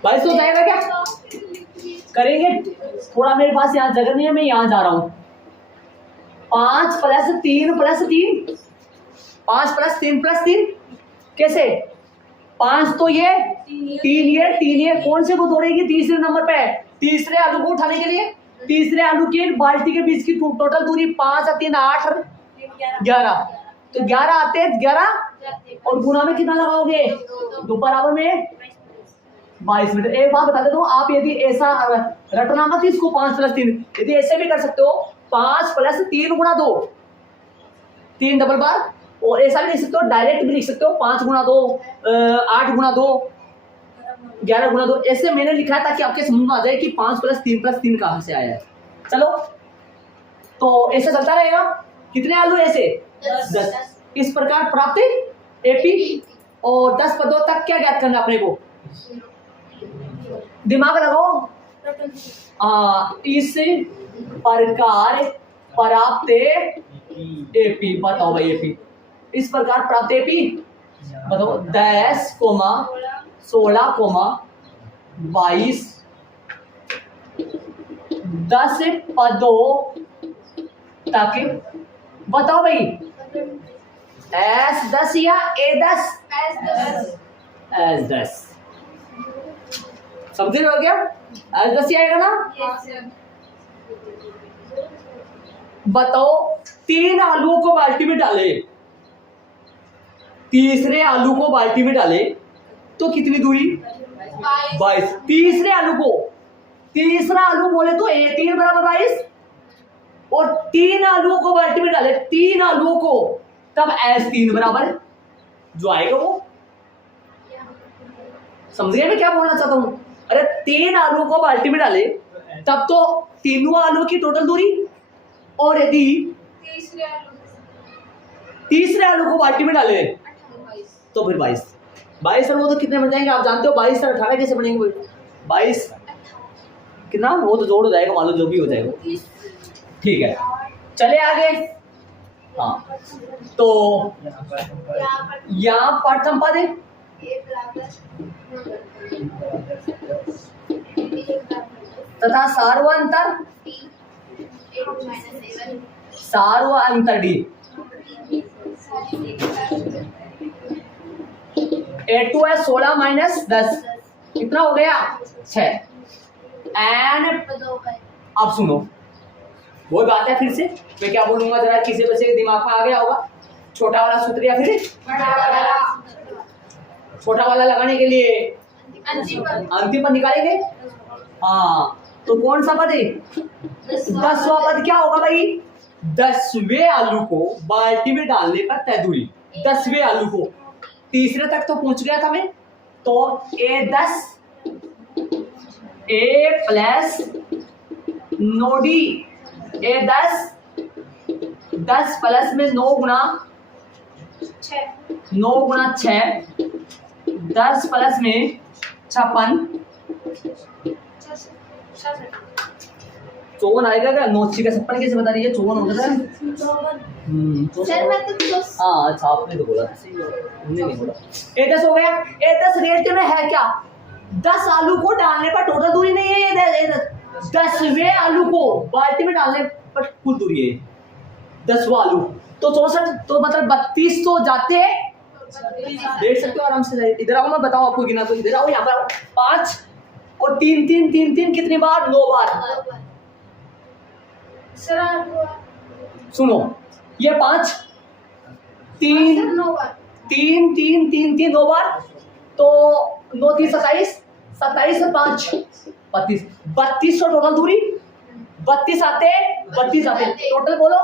22 हो जाएगा क्या, करेंगे। थोड़ा मेरे पास यहाँ जगह नहीं है, मैं यहाँ जा रहा हूं। 5 + 3 + 3 5 + 3 + 3 कैसे, 5 तो ये 3 ये कौन से को तोड़ेगी तीसरे नंबर पे। तीसरे आलू को उठाने के लिए, तीसरे आलू की बाल्टी के बीच की टोटल दूरी 5 और 3 8 और 11, तो 11 आते हैं 11, और गुना में कितना लगाओगे 2 बराबर में 22 मीटर। एक बात बता देता हूँ, आप यदि ऐसा रटना मत इसको 5 + 3, यदि ऐसे भी कर सकते हो 5 + 3 × 2 3 डबल बार, और ऐसा भी लिख सकते हो, डायरेक्ट भी लिख सकते हो 5 × 2 8 × 2 11 × 2, ऐसे मैंने लिखा है ताकि आपके समझ में आ जाए कि 5 + 3 + 3 कहां से आया है। चलो तो ऐसे चलता रहेगा। कितने आलू ऐसे 10। इस प्रकार प्राप्त एपी, और 10 पदों तक क्या ज्ञात करना अपने को, दिमाग लगाओ। इस प्रकार प्राप्त एपी, बताओ भाई एपी, इस प्रकार प्राप्त एपी बताओ 10, 16, 22 10 पदों तक, बताओ भाई S10 या A10, S10 समझ रहे हो क्या, S10 ही आएगा ना। बताओ 3 आलूओं को बाल्टी में डाले, तीसरे आलू को बाल्टी में डाले तो कितनी दूरी 22। तीसरे आलू को, तीसरा आलू बोले तो 3 = 22, और 3 आलूओं को बाल्टी में डाले, 3 आलूओं को, तब S3 बराबर जो आएगा वो, समझिए मैं क्या बोलना चाहता हूं। अरे 3 आलूओं को बाल्टी में डाले तब तो तीनों आलू की टोटल दूरी, और यदि तीसरे आलू को बाल्टी में डाले तो फिर 22 और वो तो कितने बन जाएंगे आप जानते हो, 22 और 18 कैसे बनेंगे, 22 कितना, वो तो जोड़ हो जाएगा, मान लो जो भी हो जाएगा, ठीक है। चले आगे। हाँ तो यहाँ प्रथम पद तथा सार्वंतर डी A2 है 16 - 10 कितना हो गया 6। एंड अब सुनो, वो बात है, फिर से मैं क्या बोलूंगा, जरा किसी बच्चे के दिमाग में आ गया होगा, छोटा वाला सूत्र या फिर छोटा वाला लगाने के लिए अंतिम पद निकालेंगे। हाँ तो कौन सा पद है 10वां पद, क्या होगा भाई 10वें आलू को बाल्टी में डालने पर तय दूरी, 10वें आलू को, तीसरे तक तो पहुंच गया था मैं, तो A10 A plus नोडी A10 10 plus में 9 गुना 6 10 प्लस में 56 54 आएगा क्या? 9 का 56 कैसे बता रही है? 54 होगा सर। सर मैं तो हाँ अच्छा, आपने तो बोला था, सही बोला, हमने नहीं बोला। A10 हो गया। A10 रिएक्टिव में है क्या? 10 आलू को डालने पर टोटल दूरी नहीं है ये 10वें आलू को बाल्टी में डालने पर कुल दूरी है 10वां आलू। तो 64 तो मतलब 32 तो जाते हैं, देख सकते हो आराम से। इधर आओ, मैं बताऊं आपको गिना। तो इधर आओ, यहाँ पर आओ। 5 और 3 3 3 3 कितनी बार? 9 बार। सर सुनो, ये 5 3 3 3 3 3 9 बार, तो 9 3 27 27 से 5 32 32 तो टोटल दूरी 32 आते टोटल बोलो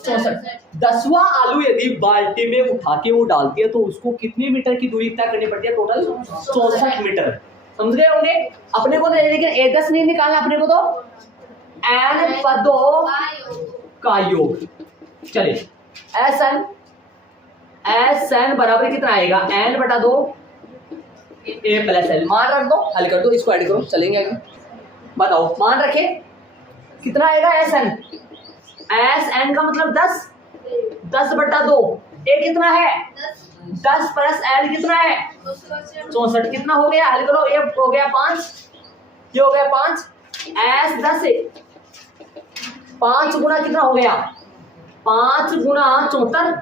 64। 10वां आलू यदि बाल्टी में उठा के वो डालती है तो उसको कितनी मीटर की दूरी तय करनी पड़ती है? Total 64 metre. समझ गए होंगे अपने को तो, लेकिन A10 नहीं निकालना अपने को, तो n पदों का योग। चलिए SN बराबर कितना आएगा? n बटा 2 A प्लस L। मान रख दो, हल कर दो, इसको ऐड करो, चलेंगे आगे। बताओ, मान रखे कितना आएगा? SN का मतलब 10 बटा 2। A कितना है? 10 प्लस L कितना है? 64। कितना हो गया? हल करो। ये हो गया 5, ये हो गया 5। S 10 है, 5 गुना कितना हो गया? 5 गुना 74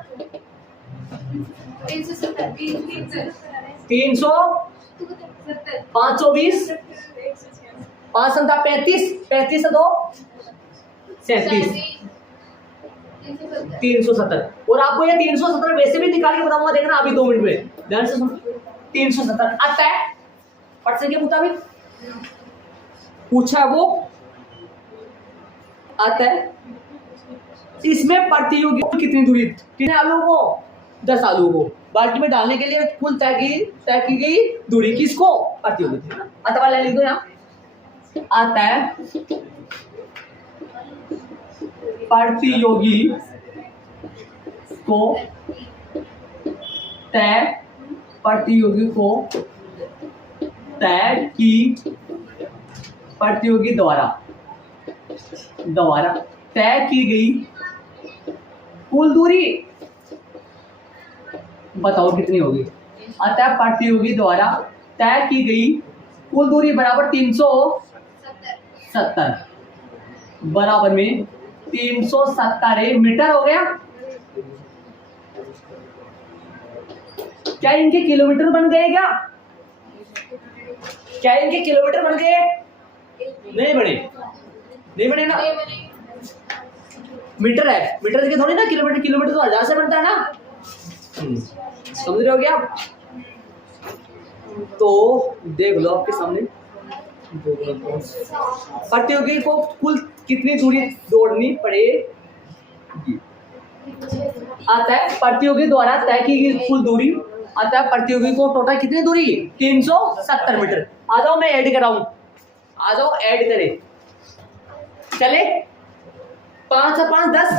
300 520 5 संता 35 35 से 2 37 370। और आपको ये 370 वैसे भी निकाल के बताऊंगा, देखना अभी 2 मिनट में, ध्यान से सुनो। 370 आता है पट के मुताबिक पूछा, वो आता है। इसमें प्रतियोगी कितनी दूरी? कितने आलू को? 10 आलू को बाल्टी में डालने के लिए कुल तय की गई दूरी किसको? प्रतियोगी। अथवा ले लिख दो यहाँ, आता है प्रतियोगी को तय की प्रतियोगी द्वारा तय की गई कुल दूरी बताओ कितनी होगी? अतः प्रतियोगी द्वारा तय की गई कुल दूरी बराबर 370 बराबर में 370 मीटर हो गया। क्या इनके किलोमीटर बन गए? क्या इनके किलोमीटर बन गए? नहीं बने ना। मीटर है, मीटर के थोड़ी ना किलोमीटर तो 1000 से बनता है ना। समझ रहे हो क्या? तो देख लो आपके सामने, प्रतियोगी को कुल कितनी दूरी दौड़नी पड़ेगी? आता है प्रतियोगी द्वारा तय की गई कुल दूरी। आता है प्रतियोगी को टोटल कितनी दूरी? 370 मीटर। आ जाओ, मैं ऐड कराऊं, आ जाओ ऐड करें। चले 5 और 5 10,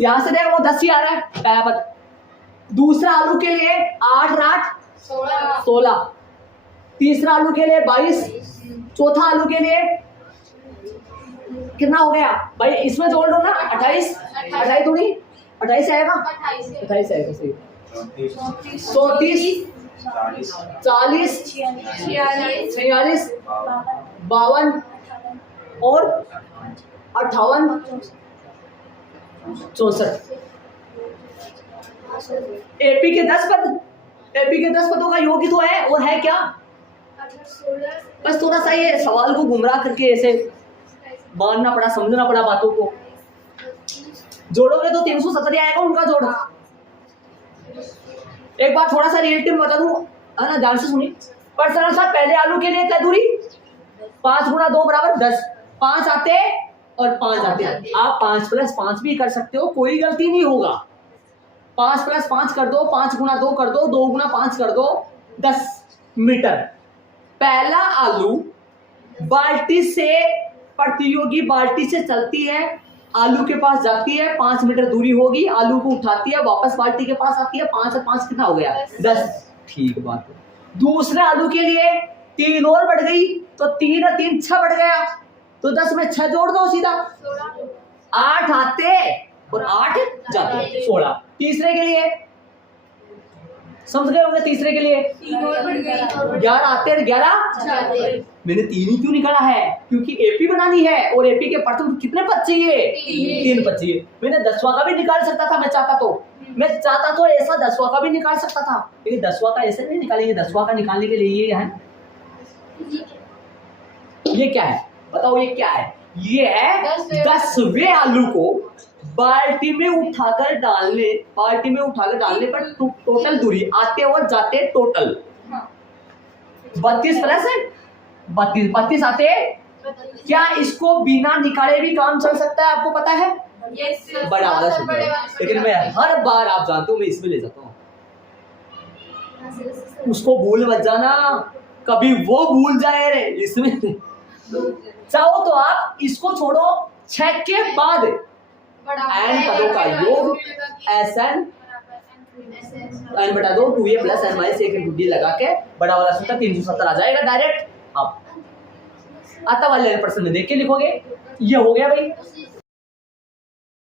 यहां से देखो 10 ही आ रहा है बराबर। दूसरा आलू के लिए 8 और 8 16, तीसरा आलू के लिए 22, चौथा आलू के लिए कितना हो गया भाई? इसमें जोड़ लो ना, 28 थोड़ी 28 आएगा, 28 आएगा सही। 34 40 46 52 और 58 64। एपी के 10 पदों का योग ही तो है, और है क्या? बस थोड़ा सा ये सवाल को गुमराह करके ऐसे मानना पड़ा, समझना पड़ा बातों को। जोड़ोगे तो 370 आएगा उनका जोड़। एक बार थोड़ा सा रिलेटिव बता दूं, है ना, ध्यान से सुनिए। पर सरल सा, पहले आलू के लिए क्या दूरी? 5 गुना 2 बराबर 10। 5 आते और 5 आते। आप 5 प्लस 5 भी कर सकते हो, कोई गलती नहीं होगा। 5 प्लस 5 कर दो, 5 गुना 2 कर दो, 2 गुना 5 कर दो, 10 मीटर। पहला आलू बाल्टी से, प्रतियोगी बाल्टी से चलती है, आलू के पास जाती है, 5 मीटर दूरी होगी, आलू को उठाती है, वापस बाल्टी के पास आती है। 5 और 5 कितना हो गया? 10। ठीक बात है। दूसरे आलू के लिए 3 और बढ़ गई तो 3 और 3 6 बढ़ गया, तो 10 में 6 जोड़ दो सीधा, 8 आते और 8 जाते, 16। तीसरे के लिए समझ गए होंगे, तीसरे के लिए 11 आते और 11 मैंने 3 ही क्यों निकाला है, क्योंकि एपी बनानी है और एपी के प्रथम कितने पद चाहिए, 3 पद चाहिए। मैंने 10वां का भी निकाल सकता था, मैं चाहता तो ऐसा 10वां का भी निकाल सकता था, लेकिन 10वां का ऐसे नहीं निकालेंगे। 10वां का निकालने के लिए ये है, ये क्या है बताओ, ये क्या है, ये है 10वें आलू को बाल्टी में उठाकर डालने पर टोटल दूरी आते और जाते टोटल 32 प्लस 32 आते। क्या इसको बिना निकाले भी काम चल सकता है, आपको पता है? बड़ा वाला सूत्र है, लेकिन मैं हर बार आप जानते हो मैं इसमें ले जाता हूँ, उसको भूल मत जाना, कभी वो भूल जाए रे इसमें। चाहो तो आप इसको छोड़ो, 6 के बाद एन पदों का योग SN n बटा 2 2a plus n minus 1 into d लगा के बड़ा वाला सूत्र 370 आ जाएगा डायरेक्ट। अब आता वाले प्रश्न में देख के लिखोगे, ये हो गया भाई।